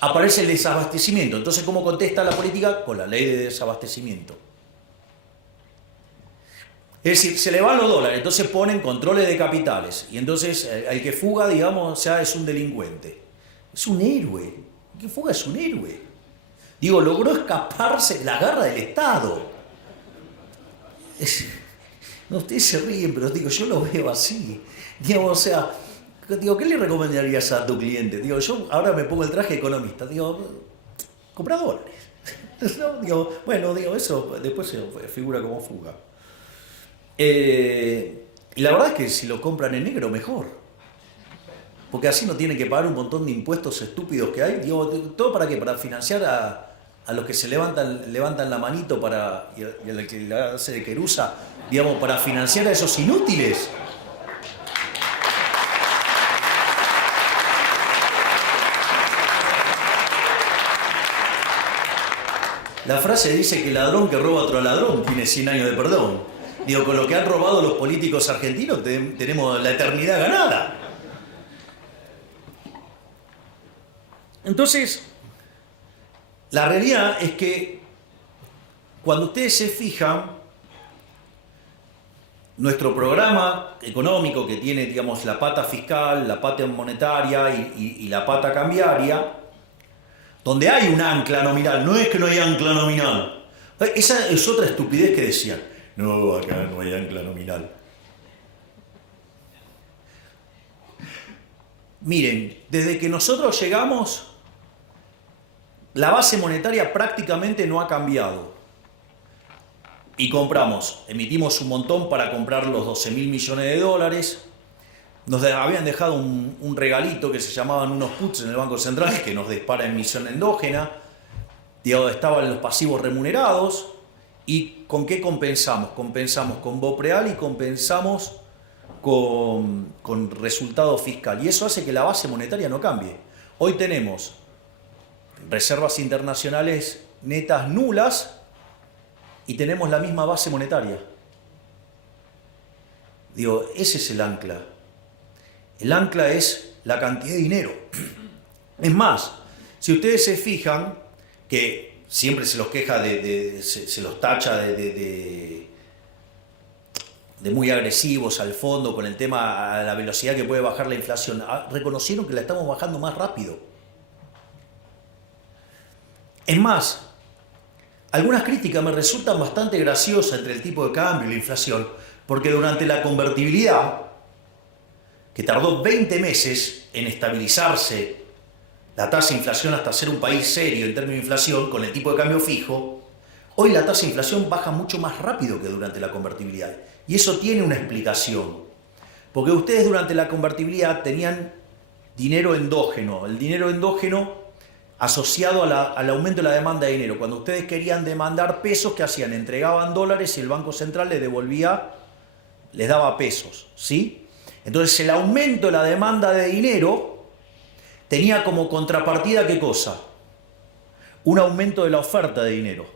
Aparece el desabastecimiento. Entonces, ¿cómo contesta la política? Con la ley de desabastecimiento. Es decir, se le van los dólares, entonces ponen controles de capitales. Y entonces el que fuga, digamos, ya es un delincuente. Es un héroe. El que fuga es un héroe. Digo, logró escaparse de la garra del Estado. No, ustedes se ríen, pero digo, yo lo veo así. Digamos, o sea, digo, ¿qué le recomendarías a tu cliente? Digo, yo ahora me pongo el traje de economista. Digo, compra dólares. ¿No? Digo, bueno, digo, eso después se figura como fuga. Y la verdad es que si lo compran en negro, mejor. Porque así no tienen que pagar un montón de impuestos estúpidos que hay. Digo, ¿todo para qué? Para financiar a los que se levantan la manito y al que le hace de querusa, digamos, para financiar a esos inútiles. La frase dice que el ladrón que roba a otro ladrón tiene 100 años de perdón. Digo, con lo que han robado los políticos argentinos tenemos la eternidad ganada. Entonces, la realidad es que cuando ustedes se fijan, nuestro programa económico que tiene, digamos, la pata fiscal, la pata monetaria y la pata cambiaria, donde hay un ancla nominal, no es que no hay ancla nominal. Esa es otra estupidez que decían. No, acá no hay ancla nominal. Miren, desde que nosotros llegamos, la base monetaria prácticamente no ha cambiado. y emitimos un montón para comprar los 12.000 millones de dólares. Nos habían dejado un regalito que se llamaban unos puts en el Banco Central que nos dispara emisión endógena. Estaban los pasivos remunerados. ¿Y con qué compensamos? Compensamos con BOPREAL y compensamos con resultado fiscal. Y eso hace que la base monetaria no cambie. Hoy tenemos reservas internacionales netas nulas y tenemos la misma base monetaria. Ese es el ancla. El ancla es la cantidad de dinero. Es más, si ustedes se fijan que siempre se los queja se los tacha de muy agresivos al fondo con el tema a la velocidad que puede bajar la inflación, reconocieron que la estamos bajando más rápido. Es más, algunas críticas me resultan bastante graciosas entre el tipo de cambio y la inflación, porque durante la convertibilidad, que tardó 20 meses en estabilizarse la tasa de inflación hasta ser un país serio en términos de inflación con el tipo de cambio fijo, hoy la tasa de inflación baja mucho más rápido que durante la convertibilidad. Y eso tiene una explicación. Porque ustedes durante la convertibilidad tenían dinero endógeno. El dinero endógeno asociado al aumento de la demanda de dinero. Cuando ustedes querían demandar pesos, ¿qué hacían? Entregaban dólares y el Banco Central les daba pesos, ¿sí? Entonces el aumento de la demanda de dinero tenía como contrapartida, ¿qué cosa? Un aumento de la oferta de dinero.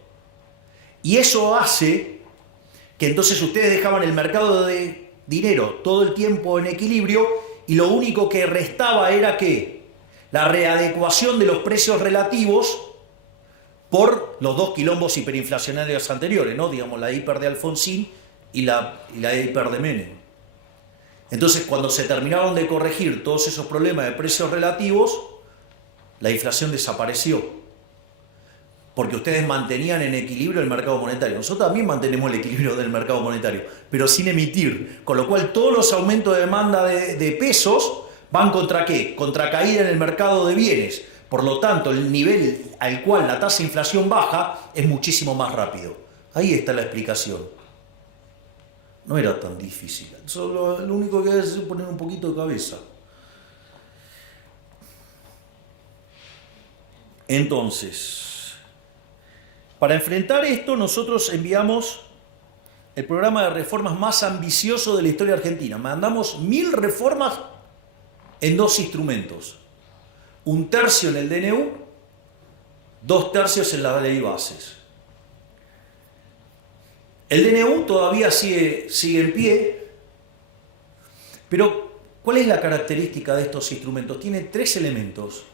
Y eso hace que entonces ustedes dejaban el mercado de dinero todo el tiempo en equilibrio y lo único que restaba era ¿qué? La readecuación de los precios relativos por los dos quilombos hiperinflacionarios anteriores, ¿no? Digamos, la hiper de Alfonsín y la hiper de Menem. Entonces, cuando se terminaron de corregir todos esos problemas de precios relativos, la inflación desapareció. Porque ustedes mantenían en equilibrio el mercado monetario. Nosotros también mantenemos el equilibrio del mercado monetario, pero sin emitir. Con lo cual, todos los aumentos de demanda de pesos van contra ¿qué? Contra caída en el mercado de bienes. Por lo tanto, el nivel al cual la tasa de inflación baja es muchísimo más rápido. Ahí está la explicación. No era tan difícil. Solo lo único que hay es poner un poquito de cabeza. Entonces, para enfrentar esto, nosotros enviamos el programa de reformas más ambicioso de la historia argentina. Mandamos 1000 reformas en 2 instrumentos. 1/3 en el DNU, 2/3 en la ley bases. El DNU todavía sigue en pie, pero ¿cuál es la característica de estos instrumentos? Tiene 3 elementos.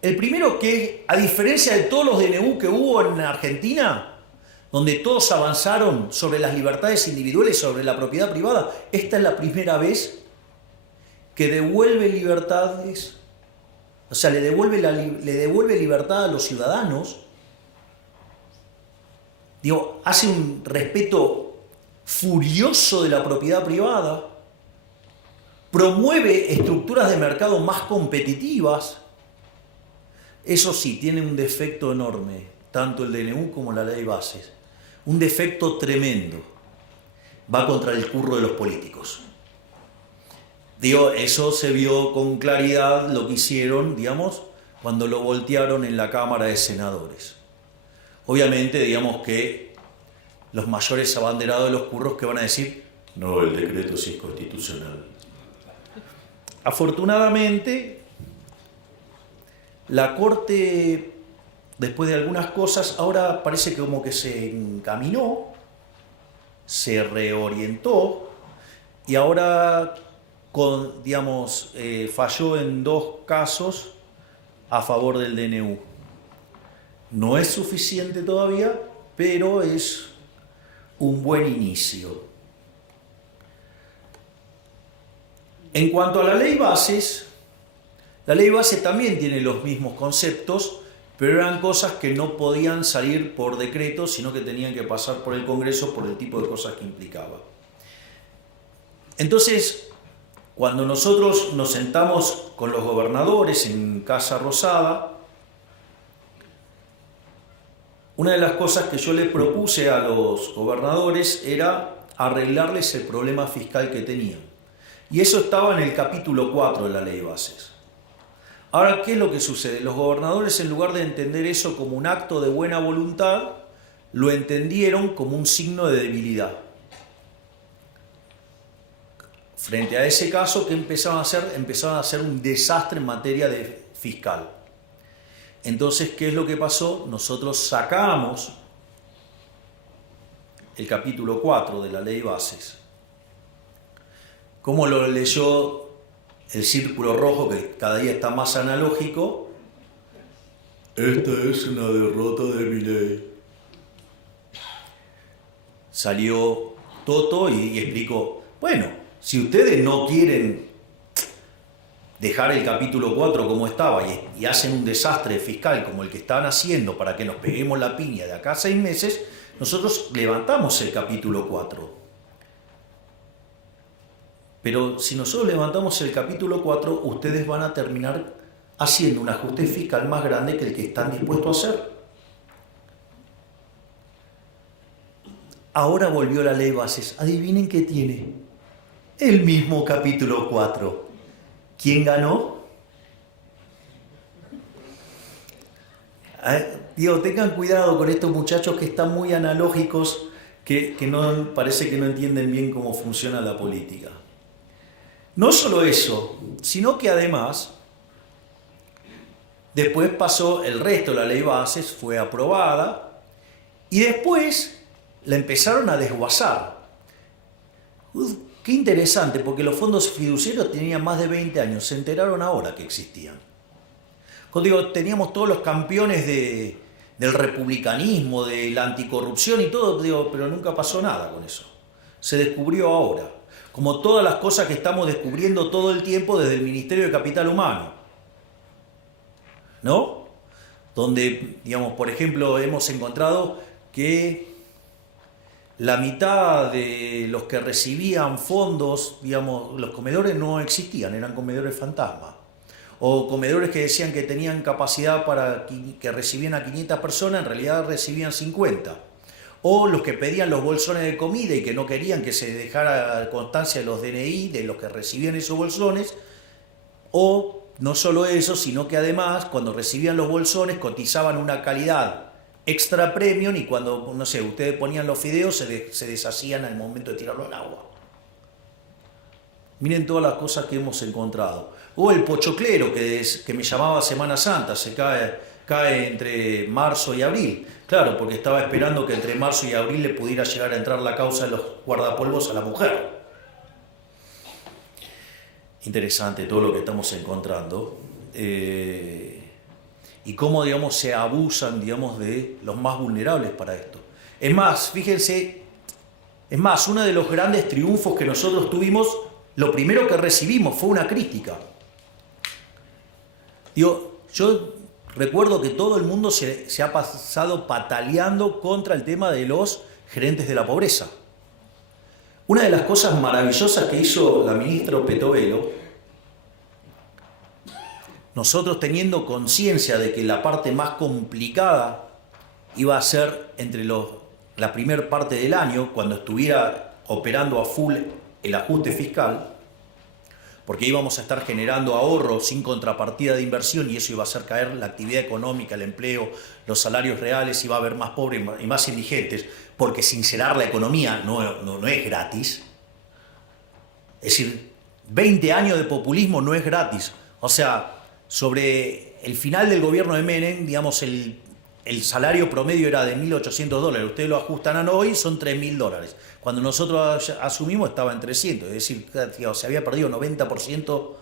El primero, que a diferencia de todos los DNU que hubo en Argentina, donde todos avanzaron sobre las libertades individuales, sobre la propiedad privada, esta es la primera vez que devuelve libertades, o sea, le devuelve libertad a los ciudadanos. Hace un respeto furioso de la propiedad privada, promueve estructuras de mercado más competitivas. Eso sí, tiene un defecto enorme, tanto el DNU como la ley bases. Un defecto tremendo. Va contra el curro de los políticos. Eso se vio con claridad lo que hicieron, cuando lo voltearon en la Cámara de Senadores. Obviamente, que los mayores abanderados de los curros que van a decir, no, el decreto sí es constitucional. Afortunadamente, la Corte, después de algunas cosas, ahora parece que como que se encaminó, se reorientó y ahora, falló en 2 casos a favor del DNU. No es suficiente todavía, pero es un buen inicio. En cuanto a la ley base también tiene los mismos conceptos, pero eran cosas que no podían salir por decreto, sino que tenían que pasar por el Congreso por el tipo de cosas que implicaba. Entonces, cuando nosotros nos sentamos con los gobernadores en Casa Rosada, una de las cosas que yo le propuse a los gobernadores era arreglarles el problema fiscal que tenían. Y eso estaba en el capítulo 4 de la ley de bases. Ahora, ¿qué es lo que sucede? Los gobernadores, en lugar de entender eso como un acto de buena voluntad, lo entendieron como un signo de debilidad. Frente a ese caso, ¿qué empezaron a hacer? Empezaron a hacer un desastre en materia de fiscal. Entonces, ¿qué es lo que pasó? Nosotros sacamos el capítulo 4 de la ley de bases. ¿Cómo lo leyó el círculo rojo, que cada día está más analógico? Esta es una derrota de Milei. Salió Toto y explicó, bueno, si ustedes no quieren dejar el capítulo 4 como estaba y hacen un desastre fiscal como el que están haciendo para que nos peguemos la piña de acá a 6 meses, nosotros levantamos el capítulo 4. Pero si nosotros levantamos el capítulo 4, ustedes van a terminar haciendo un ajuste fiscal más grande que el que están dispuestos a hacer. Ahora volvió la ley de bases. Adivinen qué tiene. El mismo capítulo 4. ¿Quién ganó? Digo, tengan cuidado con estos muchachos que están muy analógicos, que no, parece que no entienden bien cómo funciona la política. No solo eso, sino que además, después pasó el resto de la ley de bases, fue aprobada, y después la empezaron a desguazar. Qué interesante, porque los fondos fiduciarios tenían más de 20 años, se enteraron ahora que existían. Cuando digo, teníamos todos los campeones del republicanismo, de la anticorrupción y todo, digo, pero nunca pasó nada con eso. Se descubrió ahora, como todas las cosas que estamos descubriendo todo el tiempo desde el Ministerio de Capital Humano, ¿no? Donde, digamos, por ejemplo, hemos encontrado que la mitad de los que recibían fondos, digamos, los comedores no existían, eran comedores fantasma. O comedores que decían que tenían capacidad para que recibían a 500 personas, en realidad recibían 50. O los que pedían los bolsones de comida y que no querían que se dejara constancia de los DNI de los que recibían esos bolsones. O no solo eso, sino que además cuando recibían los bolsones cotizaban una calidad extra premium y cuando, no sé, ustedes ponían los fideos se deshacían al momento de tirarlo al agua. Miren todas las cosas que hemos encontrado. O el pochoclero que me llamaba Semana Santa, se cae entre marzo y abril. Claro, porque estaba esperando que entre marzo y abril le pudiera llegar a entrar la causa de los guardapolvos a la mujer. Interesante todo lo que estamos encontrando. Y cómo, digamos, se abusan, digamos, de los más vulnerables para esto. Es más, fíjense, uno de los grandes triunfos que nosotros tuvimos, lo primero que recibimos fue una crítica. Digo, yo recuerdo que todo el mundo se ha pasado pataleando contra el tema de los gerentes de la pobreza. Una de las cosas maravillosas que hizo la ministra Petovelo, nosotros teniendo conciencia de que la parte más complicada iba a ser entre la primera parte del año, cuando estuviera operando a full el ajuste fiscal, porque íbamos a estar generando ahorro sin contrapartida de inversión y eso iba a hacer caer la actividad económica, el empleo, los salarios reales, iba a haber más pobres y más indigentes, porque sincerar la economía no es gratis. Es decir, 20 años de populismo no es gratis. O sea, sobre el final del gobierno de Menem, digamos, el salario promedio era de $1.800. Ustedes lo ajustan a hoy, son $3.000. Cuando nosotros asumimos estaba en 300. Es decir, digamos, se había perdido 90%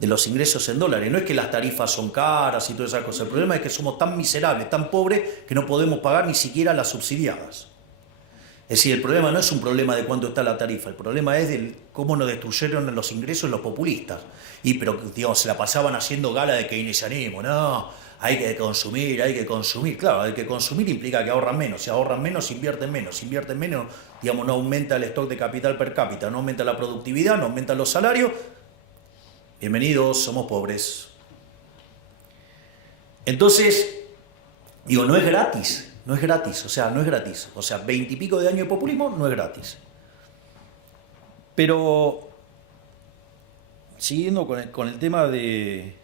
de los ingresos en dólares. No es que las tarifas son caras y todas esas cosas. El problema es que somos tan miserables, tan pobres, que no podemos pagar ni siquiera las subsidiadas. Es decir, el problema no es un problema de cuánto está la tarifa, el problema es de cómo nos destruyeron los ingresos los populistas. Pero, digamos, se la pasaban haciendo gala de keynesianismo. No, hay que consumir. Claro, hay que consumir implica que ahorran menos. Si ahorran menos, invierten menos. Invierten menos, digamos, no aumenta el stock de capital per cápita, no aumenta la productividad, no aumentan los salarios. Bienvenidos, somos pobres. Entonces, Digo, no es gratis, no es gratis, o sea, no es gratis. O sea, 20 y pico de años de populismo no es gratis. Pero, siguiendo con el tema de...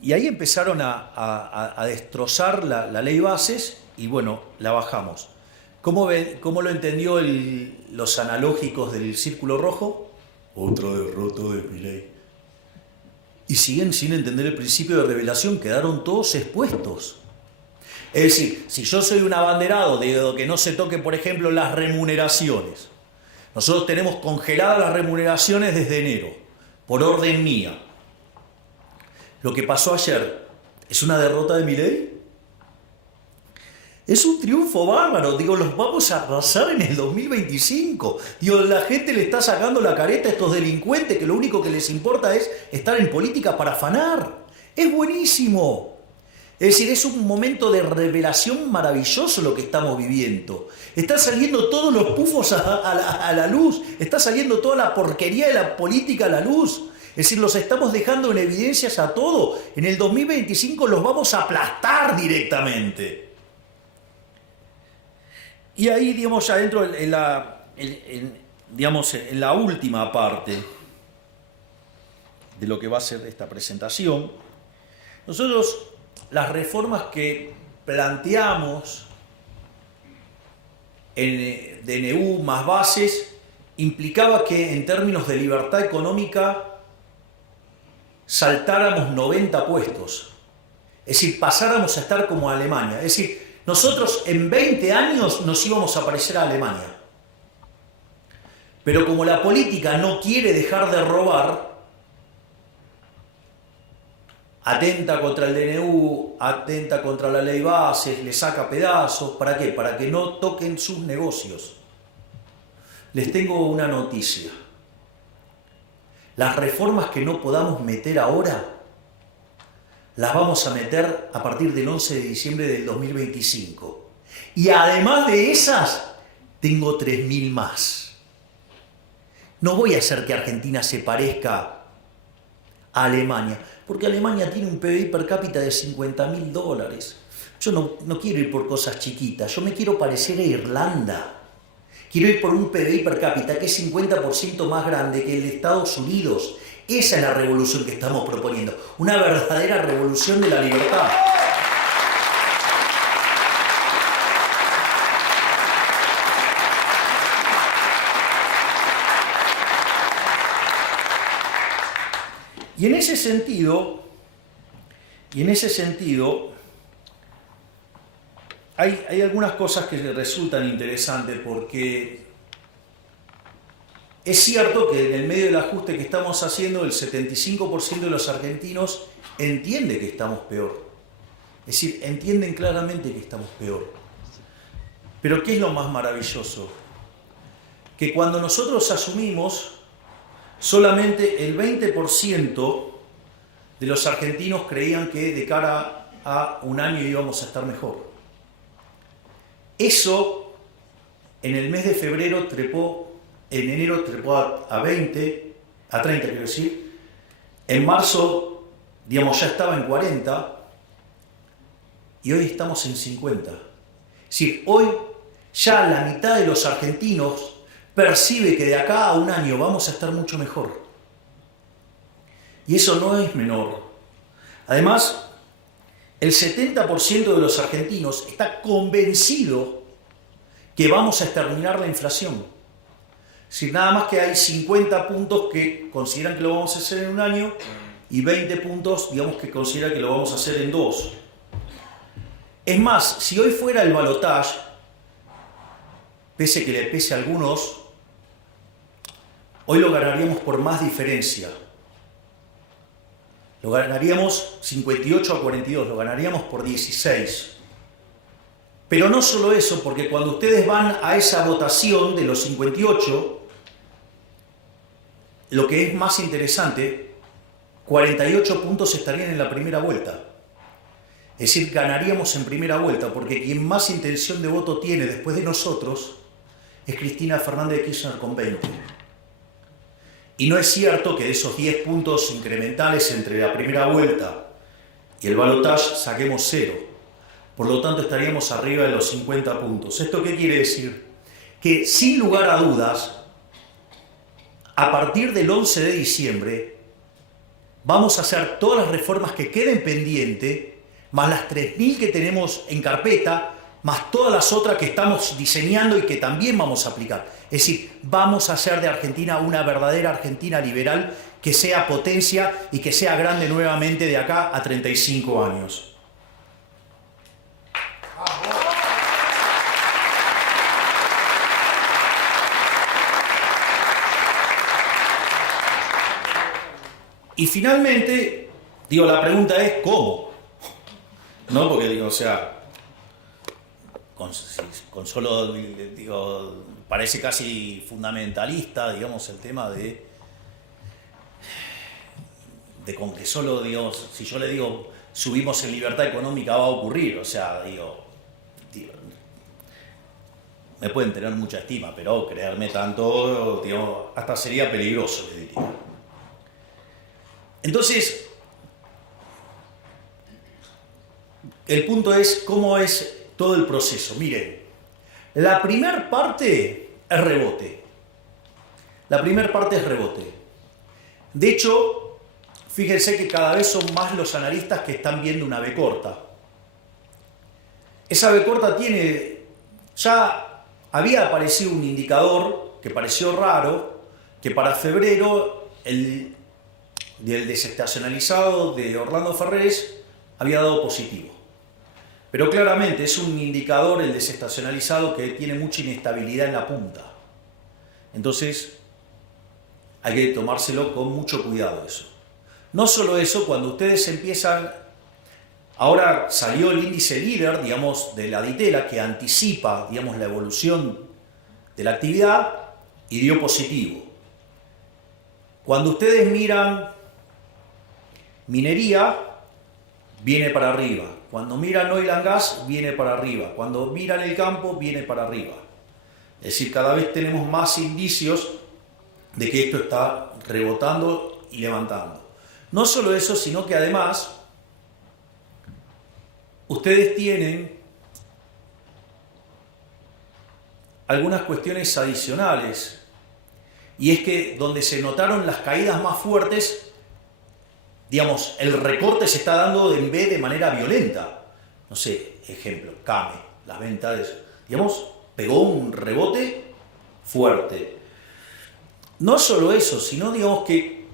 Y ahí empezaron a destrozar la ley bases y bueno, la bajamos. ¿Cómo lo entendió los analógicos del Círculo Rojo? Otra derrota de Milei. Y siguen sin entender el principio de revelación, quedaron todos expuestos. Es decir, si yo soy un abanderado de que no se toque, por ejemplo, las remuneraciones, nosotros tenemos congeladas las remuneraciones desde enero, por orden mía. Lo que pasó ayer, ¿es una derrota de Milei? Es un triunfo bárbaro, digo, los vamos a arrasar en el 2025. Digo, la gente le está sacando la careta a estos delincuentes que lo único que les importa es estar en política para afanar. Es buenísimo. Es decir, es un momento de revelación maravilloso lo que estamos viviendo. Están saliendo todos los pufos a la luz, está saliendo toda la porquería de la política a la luz. Es decir, los estamos dejando en evidencias a todo. En el 2025 los vamos a aplastar directamente. Y ahí, digamos, ya dentro en la última parte de lo que va a ser esta presentación, nosotros las reformas que planteamos en DNU más bases implicaba que en términos de libertad económica saltáramos 90 puestos. Es decir, pasáramos a estar como Alemania. Es decir, nosotros en 20 años nos íbamos a parecer a Alemania. Pero como la política no quiere dejar de robar, atenta contra el DNU, atenta contra la ley bases, le saca pedazos. ¿Para qué? Para que no toquen sus negocios. Les tengo una noticia. Las reformas que no podamos meter ahora, las vamos a meter a partir del 11 de diciembre del 2025. Y además de esas, tengo 3.000 más. No voy a hacer que Argentina se parezca a Alemania, porque Alemania tiene un PBI per cápita de $50.000. Yo no quiero ir por cosas chiquitas, yo me quiero parecer a Irlanda. Quiero ir por un PBI per cápita que es 50% más grande que el de Estados Unidos. Esa es la revolución que estamos proponiendo, una verdadera revolución de la libertad. Y en ese sentido, hay algunas cosas que resultan interesantes porque es cierto que en el medio del ajuste que estamos haciendo, el 75% de los argentinos entiende que estamos peor. Es decir, entienden claramente que estamos peor. Pero ¿qué es lo más maravilloso? Que cuando nosotros asumimos, solamente el 20% de los argentinos creían que de cara a un año íbamos a estar mejor. Eso en el mes de febrero en enero trepó a 30 quiero decir, en marzo, digamos, ya estaba en 40 y hoy estamos en 50. Es decir, hoy ya la mitad de los argentinos percibe que de acá a un año vamos a estar mucho mejor. Y eso no es menor. Además, el 70% de los argentinos está convencido que vamos a exterminar la inflación. Es decir, nada más que hay 50 puntos que consideran que lo vamos a hacer en un año y 20 puntos, digamos, que consideran que lo vamos a hacer en 2. Es más, si hoy fuera el balotaje, pese que le pese a algunos, hoy lo ganaríamos por más diferencia. Lo ganaríamos 58 a 42, lo ganaríamos por 16. Pero no solo eso, porque cuando ustedes van a esa votación de los 58, lo que es más interesante, 48 puntos estarían en la primera vuelta. Es decir, ganaríamos en primera vuelta, porque quien más intención de voto tiene después de nosotros es Cristina Fernández de Kirchner con 20. Y no es cierto que de esos 10 puntos incrementales entre la primera vuelta y el balotaje saquemos 0. Por lo tanto, estaríamos arriba de los 50 puntos. ¿Esto qué quiere decir? Que sin lugar a dudas, a partir del 11 de diciembre, vamos a hacer todas las reformas que queden pendientes, más las 3.000 que tenemos en carpeta, más todas las otras que estamos diseñando y que también vamos a aplicar. Es decir, vamos a hacer de Argentina una verdadera Argentina liberal que sea potencia y que sea grande nuevamente de acá a 35 años. Y finalmente, digo, la pregunta es ¿cómo? ¿No? Porque digo, o sea, con solo, digo, parece casi fundamentalista, digamos, el tema de con que solo, digamos, si yo le digo subimos en libertad económica va a ocurrir, o sea, digo, me pueden tener mucha estima, pero creerme tanto, digo, hasta sería peligroso, le diría. Entonces, el punto es cómo es todo el proceso. Miren, la primera parte es rebote. La primera parte es rebote. De hecho, fíjense que cada vez son más los analistas que están viendo una V corta. Esa V corta tiene, ya había aparecido un indicador que pareció raro, que para febrero el desestacionalizado de Orlando Ferrés había dado positivo. Pero claramente es un indicador, el desestacionalizado, que tiene mucha inestabilidad en la punta. Entonces hay que tomárselo con mucho cuidado eso. No solo eso, cuando ustedes empiezan, ahora salió el índice líder, digamos, de la Ditela, que anticipa, digamos, la evolución de la actividad y dio positivo. Cuando ustedes miran minería, viene para arriba. Cuando miran oil and gas, viene para arriba. Cuando miran el campo, viene para arriba. Es decir, cada vez tenemos más indicios de que esto está rebotando y levantando. No solo eso, sino que además ustedes tienen algunas cuestiones adicionales. Y es que donde se notaron las caídas más fuertes, digamos, el recorte se está dando en B de manera violenta. No sé, ejemplo, CAME, las ventas, digamos, pegó un rebote fuerte. No solo eso, sino, digamos, que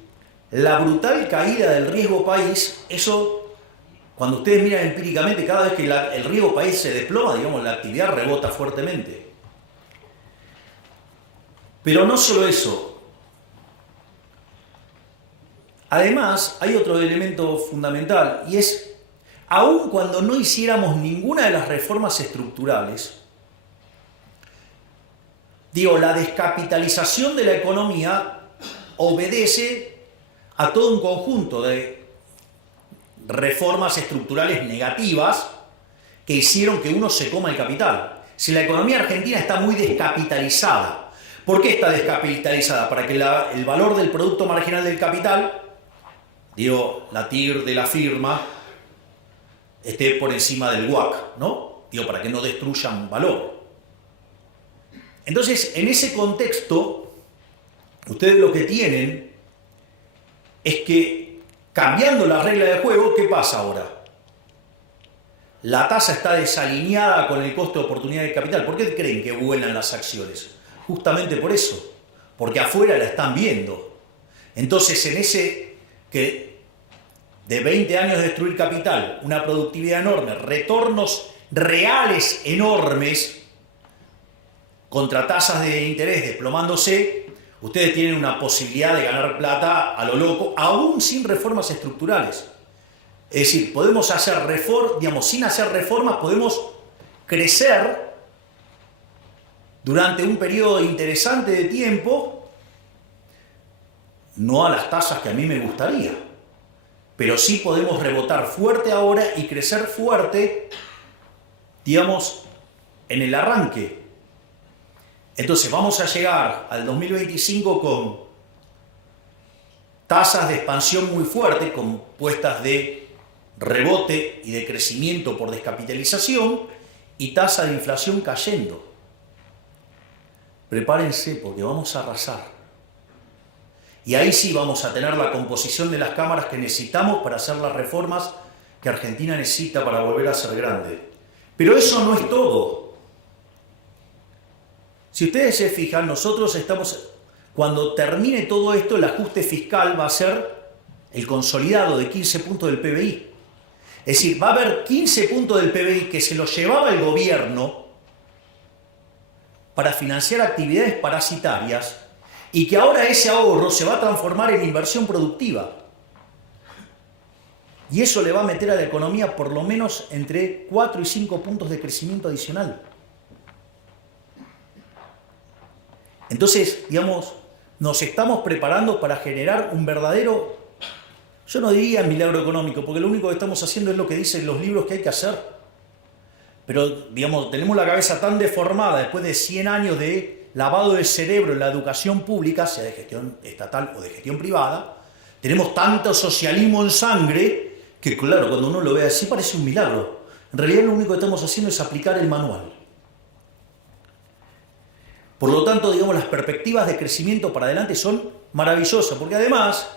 la brutal caída del riesgo país, eso, cuando ustedes miran empíricamente, cada vez que el riesgo país se desploma, digamos, la actividad rebota fuertemente. Pero no solo eso. Además, hay otro elemento fundamental, y es, aun cuando no hiciéramos ninguna de las reformas estructurales, digo, la descapitalización de la economía obedece a todo un conjunto de reformas estructurales negativas que hicieron que uno se coma el capital. Si la economía argentina está muy descapitalizada, ¿por qué está descapitalizada? Para que el valor del producto marginal del capital, digo, la TIR de la firma, esté por encima del WACC, ¿no? Digo, para que no destruyan valor. Entonces, en ese contexto, ustedes lo que tienen es que, cambiando la regla de juego, ¿qué pasa ahora? La tasa está desalineada con el costo de oportunidad de capital. ¿Por qué creen que vuelan las acciones? Justamente por eso, porque afuera la están viendo. Entonces, en ese que de 20 años de destruir capital, una productividad enorme, retornos reales enormes, contra tasas de interés desplomándose, ustedes tienen una posibilidad de ganar plata a lo loco, aún sin reformas estructurales. Es decir, podemos hacer reformas, digamos, sin hacer reformas, podemos crecer durante un periodo interesante de tiempo, no a las tasas que a mí me gustaría, pero sí podemos rebotar fuerte ahora y crecer fuerte, digamos, en el arranque. Entonces vamos a llegar al 2025 con tasas de expansión muy fuertes, compuestas de rebote y de crecimiento por descapitalización y tasa de inflación cayendo. Prepárense porque vamos a arrasar. Y ahí sí vamos a tener la composición de las cámaras que necesitamos para hacer las reformas que Argentina necesita para volver a ser grande. Pero eso no es todo. Si ustedes se fijan, nosotros estamos, cuando termine todo esto, el ajuste fiscal va a ser el consolidado de 15 puntos del PBI. Es decir, va a haber 15 puntos del PBI que se los llevaba el gobierno para financiar actividades parasitarias y que ahora ese ahorro se va a transformar en inversión productiva. Y eso le va a meter a la economía por lo menos entre 4 y 5 puntos de crecimiento adicional. Entonces, digamos, nos estamos preparando para generar un verdadero, yo no diría milagro económico, porque lo único que estamos haciendo es lo que dicen los libros que hay que hacer. Pero, digamos, tenemos la cabeza tan deformada después de 100 años de lavado de cerebro en la educación pública, sea de gestión estatal o de gestión privada, tenemos tanto socialismo en sangre que, claro, cuando uno lo ve así parece un milagro. En realidad lo único que estamos haciendo es aplicar el manual. Por lo tanto, digamos, las perspectivas de crecimiento para adelante son maravillosas, porque además,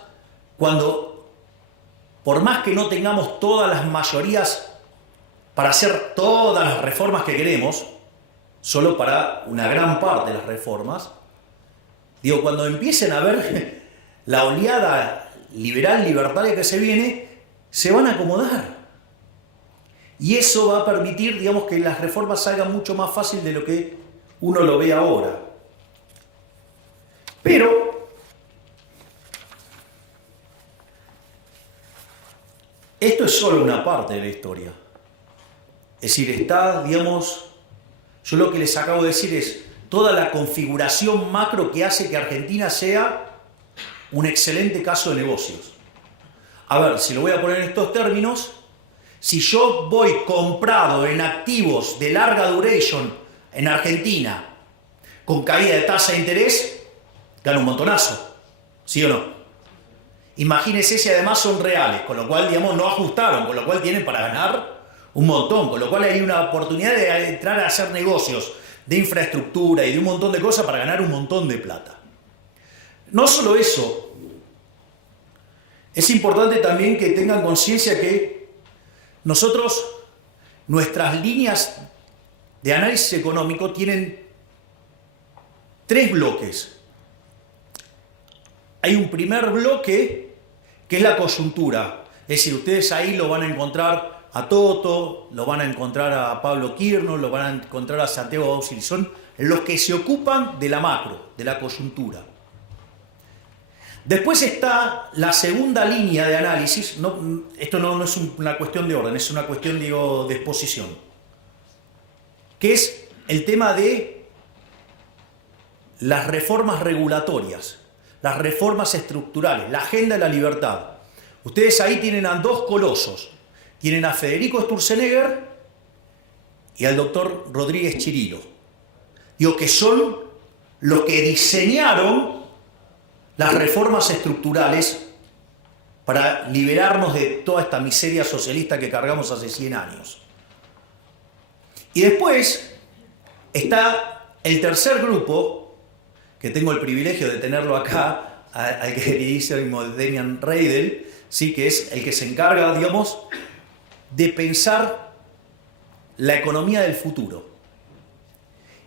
por más que no tengamos todas las mayorías para hacer todas las reformas que queremos, solo para una gran parte de las reformas, digo, cuando empiecen a ver la oleada liberal libertaria que se viene, se van a acomodar. Y eso va a permitir, digamos, que las reformas salgan mucho más fácil de lo que uno lo ve ahora. Pero esto es solo una parte de la historia. Es decir, está, digamos, yo lo que les acabo de decir es toda la configuración macro que hace que Argentina sea un excelente caso de negocios. A ver, si lo voy a poner en estos términos, si yo voy comprado en activos de larga duration en Argentina, con caída de tasa de interés, gano un montonazo, ¿sí o no? Imagínense si además son reales, con lo cual, digamos, no ajustaron, con lo cual tienen para ganar un montón, con lo cual hay una oportunidad de entrar a hacer negocios de infraestructura y de un montón de cosas para ganar un montón de plata. No solo eso, es importante también que tengan conciencia que nosotros, nuestras líneas de análisis económico tienen 3 bloques. Hay un primer bloque que es la coyuntura, es decir, ustedes ahí lo van a encontrar a Toto, lo van a encontrar a Pablo Kirchner, lo van a encontrar a Santiago Auxil, son los que se ocupan de la macro, de la coyuntura. Después está la segunda línea de análisis, esto no es una cuestión de orden, es una cuestión, digo, de exposición, que es el tema de las reformas regulatorias, las reformas estructurales, la agenda de la libertad. Ustedes ahí tienen a 2 colosos, tienen a Federico Sturzenegger y al doctor Rodríguez Chirilo, digo, que son los que diseñaron las reformas estructurales para liberarnos de toda esta miseria socialista que cargamos hace 100 años. Y después está el tercer grupo, que tengo el privilegio de tenerlo acá, al queridísimo Demian Reidel, ¿sí? Que es el que se encarga, digamos, de pensar la economía del futuro.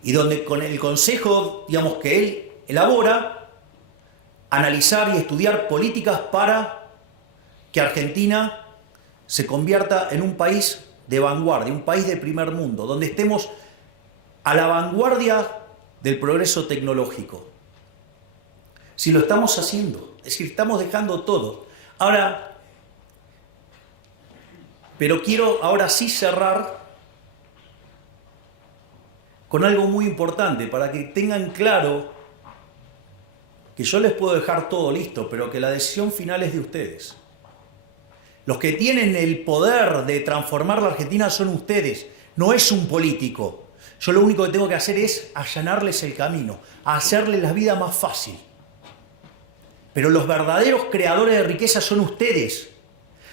Y donde con el consejo, digamos, que él elabora, analizar y estudiar políticas para que Argentina se convierta en un país de vanguardia, un país de primer mundo, donde estemos a la vanguardia del progreso tecnológico. Si lo estamos haciendo, es decir, estamos dejando todo. Ahora, pero quiero ahora sí cerrar con algo muy importante para que tengan claro que yo les puedo dejar todo listo, pero que la decisión final es de ustedes. Los que tienen el poder de transformar la Argentina son ustedes, no es un político. Yo lo único que tengo que hacer es allanarles el camino, hacerles la vida más fácil. Pero los verdaderos creadores de riqueza son ustedes.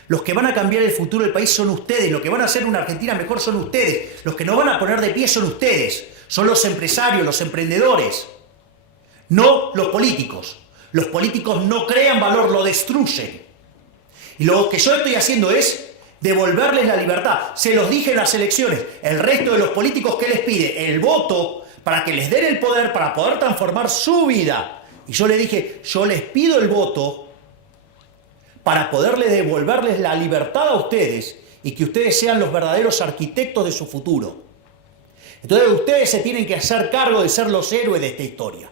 Los que van a cambiar el futuro del país son ustedes. Los que van a hacer una Argentina mejor son ustedes. Los que nos van a poner de pie son ustedes. Son los empresarios, los emprendedores. No los políticos. Los políticos no crean valor, lo destruyen. Y lo que yo estoy haciendo es devolverles la libertad. Se los dije en las elecciones. El resto de los políticos, ¿qué les pide? El voto para que les den el poder, para poder transformar su vida. Y yo les dije, yo les pido el voto para poderles devolverles la libertad a ustedes y que ustedes sean los verdaderos arquitectos de su futuro. Entonces ustedes se tienen que hacer cargo de ser los héroes de esta historia.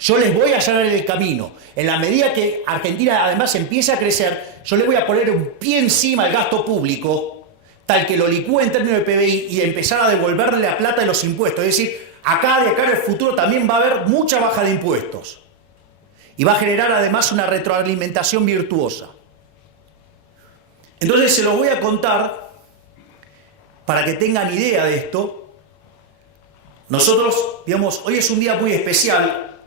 Yo les voy a allanar el camino. En la medida que Argentina además empiece a crecer, yo les voy a poner un pie encima al gasto público, tal que lo licúe en términos de PBI y empezar a devolverle la plata de los impuestos. Es decir, de acá en el futuro también va a haber mucha baja de impuestos. Y va a generar además una retroalimentación virtuosa. Entonces se los voy a contar para que tengan idea de esto. Nosotros, digamos, hoy es un día muy especial.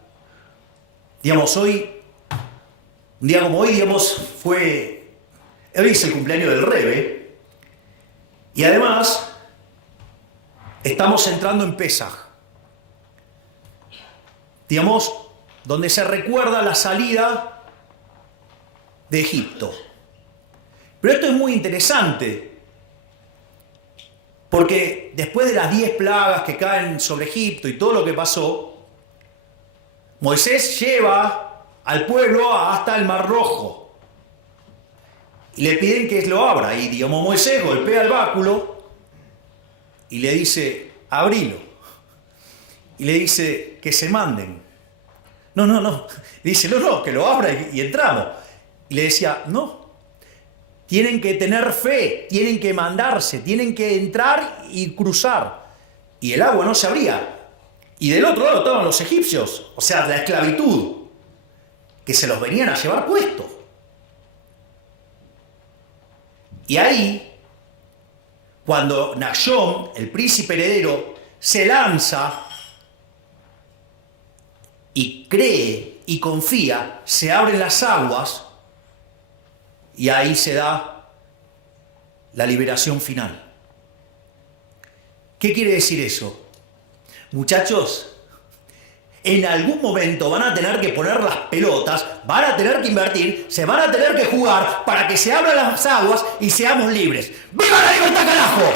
Digamos, hoy, un día como hoy, digamos, hoy es el cumpleaños del Rebe. Y además, estamos entrando en Pesaj. Digamos, donde se recuerda la salida de Egipto. Pero esto es muy interesante, porque después de las 10 plagas que caen sobre Egipto y todo lo que pasó, Moisés lleva al pueblo hasta el Mar Rojo y le piden que lo abra. Y digamos, Moisés golpea el báculo y le dice, abrilo. Y le dice que se manden. No. Dice, no, que lo abra y entramos. Y le decía, no. Tienen que tener fe, tienen que mandarse, tienen que entrar y cruzar. Y el agua no se abría. Y del otro lado estaban los egipcios, o sea, la esclavitud, que se los venían a llevar puestos. Y ahí, cuando Nachshon, el príncipe heredero, se lanza y cree y confía, se abren las aguas y ahí se da la liberación final. ¿Qué quiere decir eso? Muchachos, en algún momento van a tener que poner las pelotas, van a tener que invertir, se van a tener que jugar para que se abran las aguas y seamos libres. ¡Viva la libertad, carajo!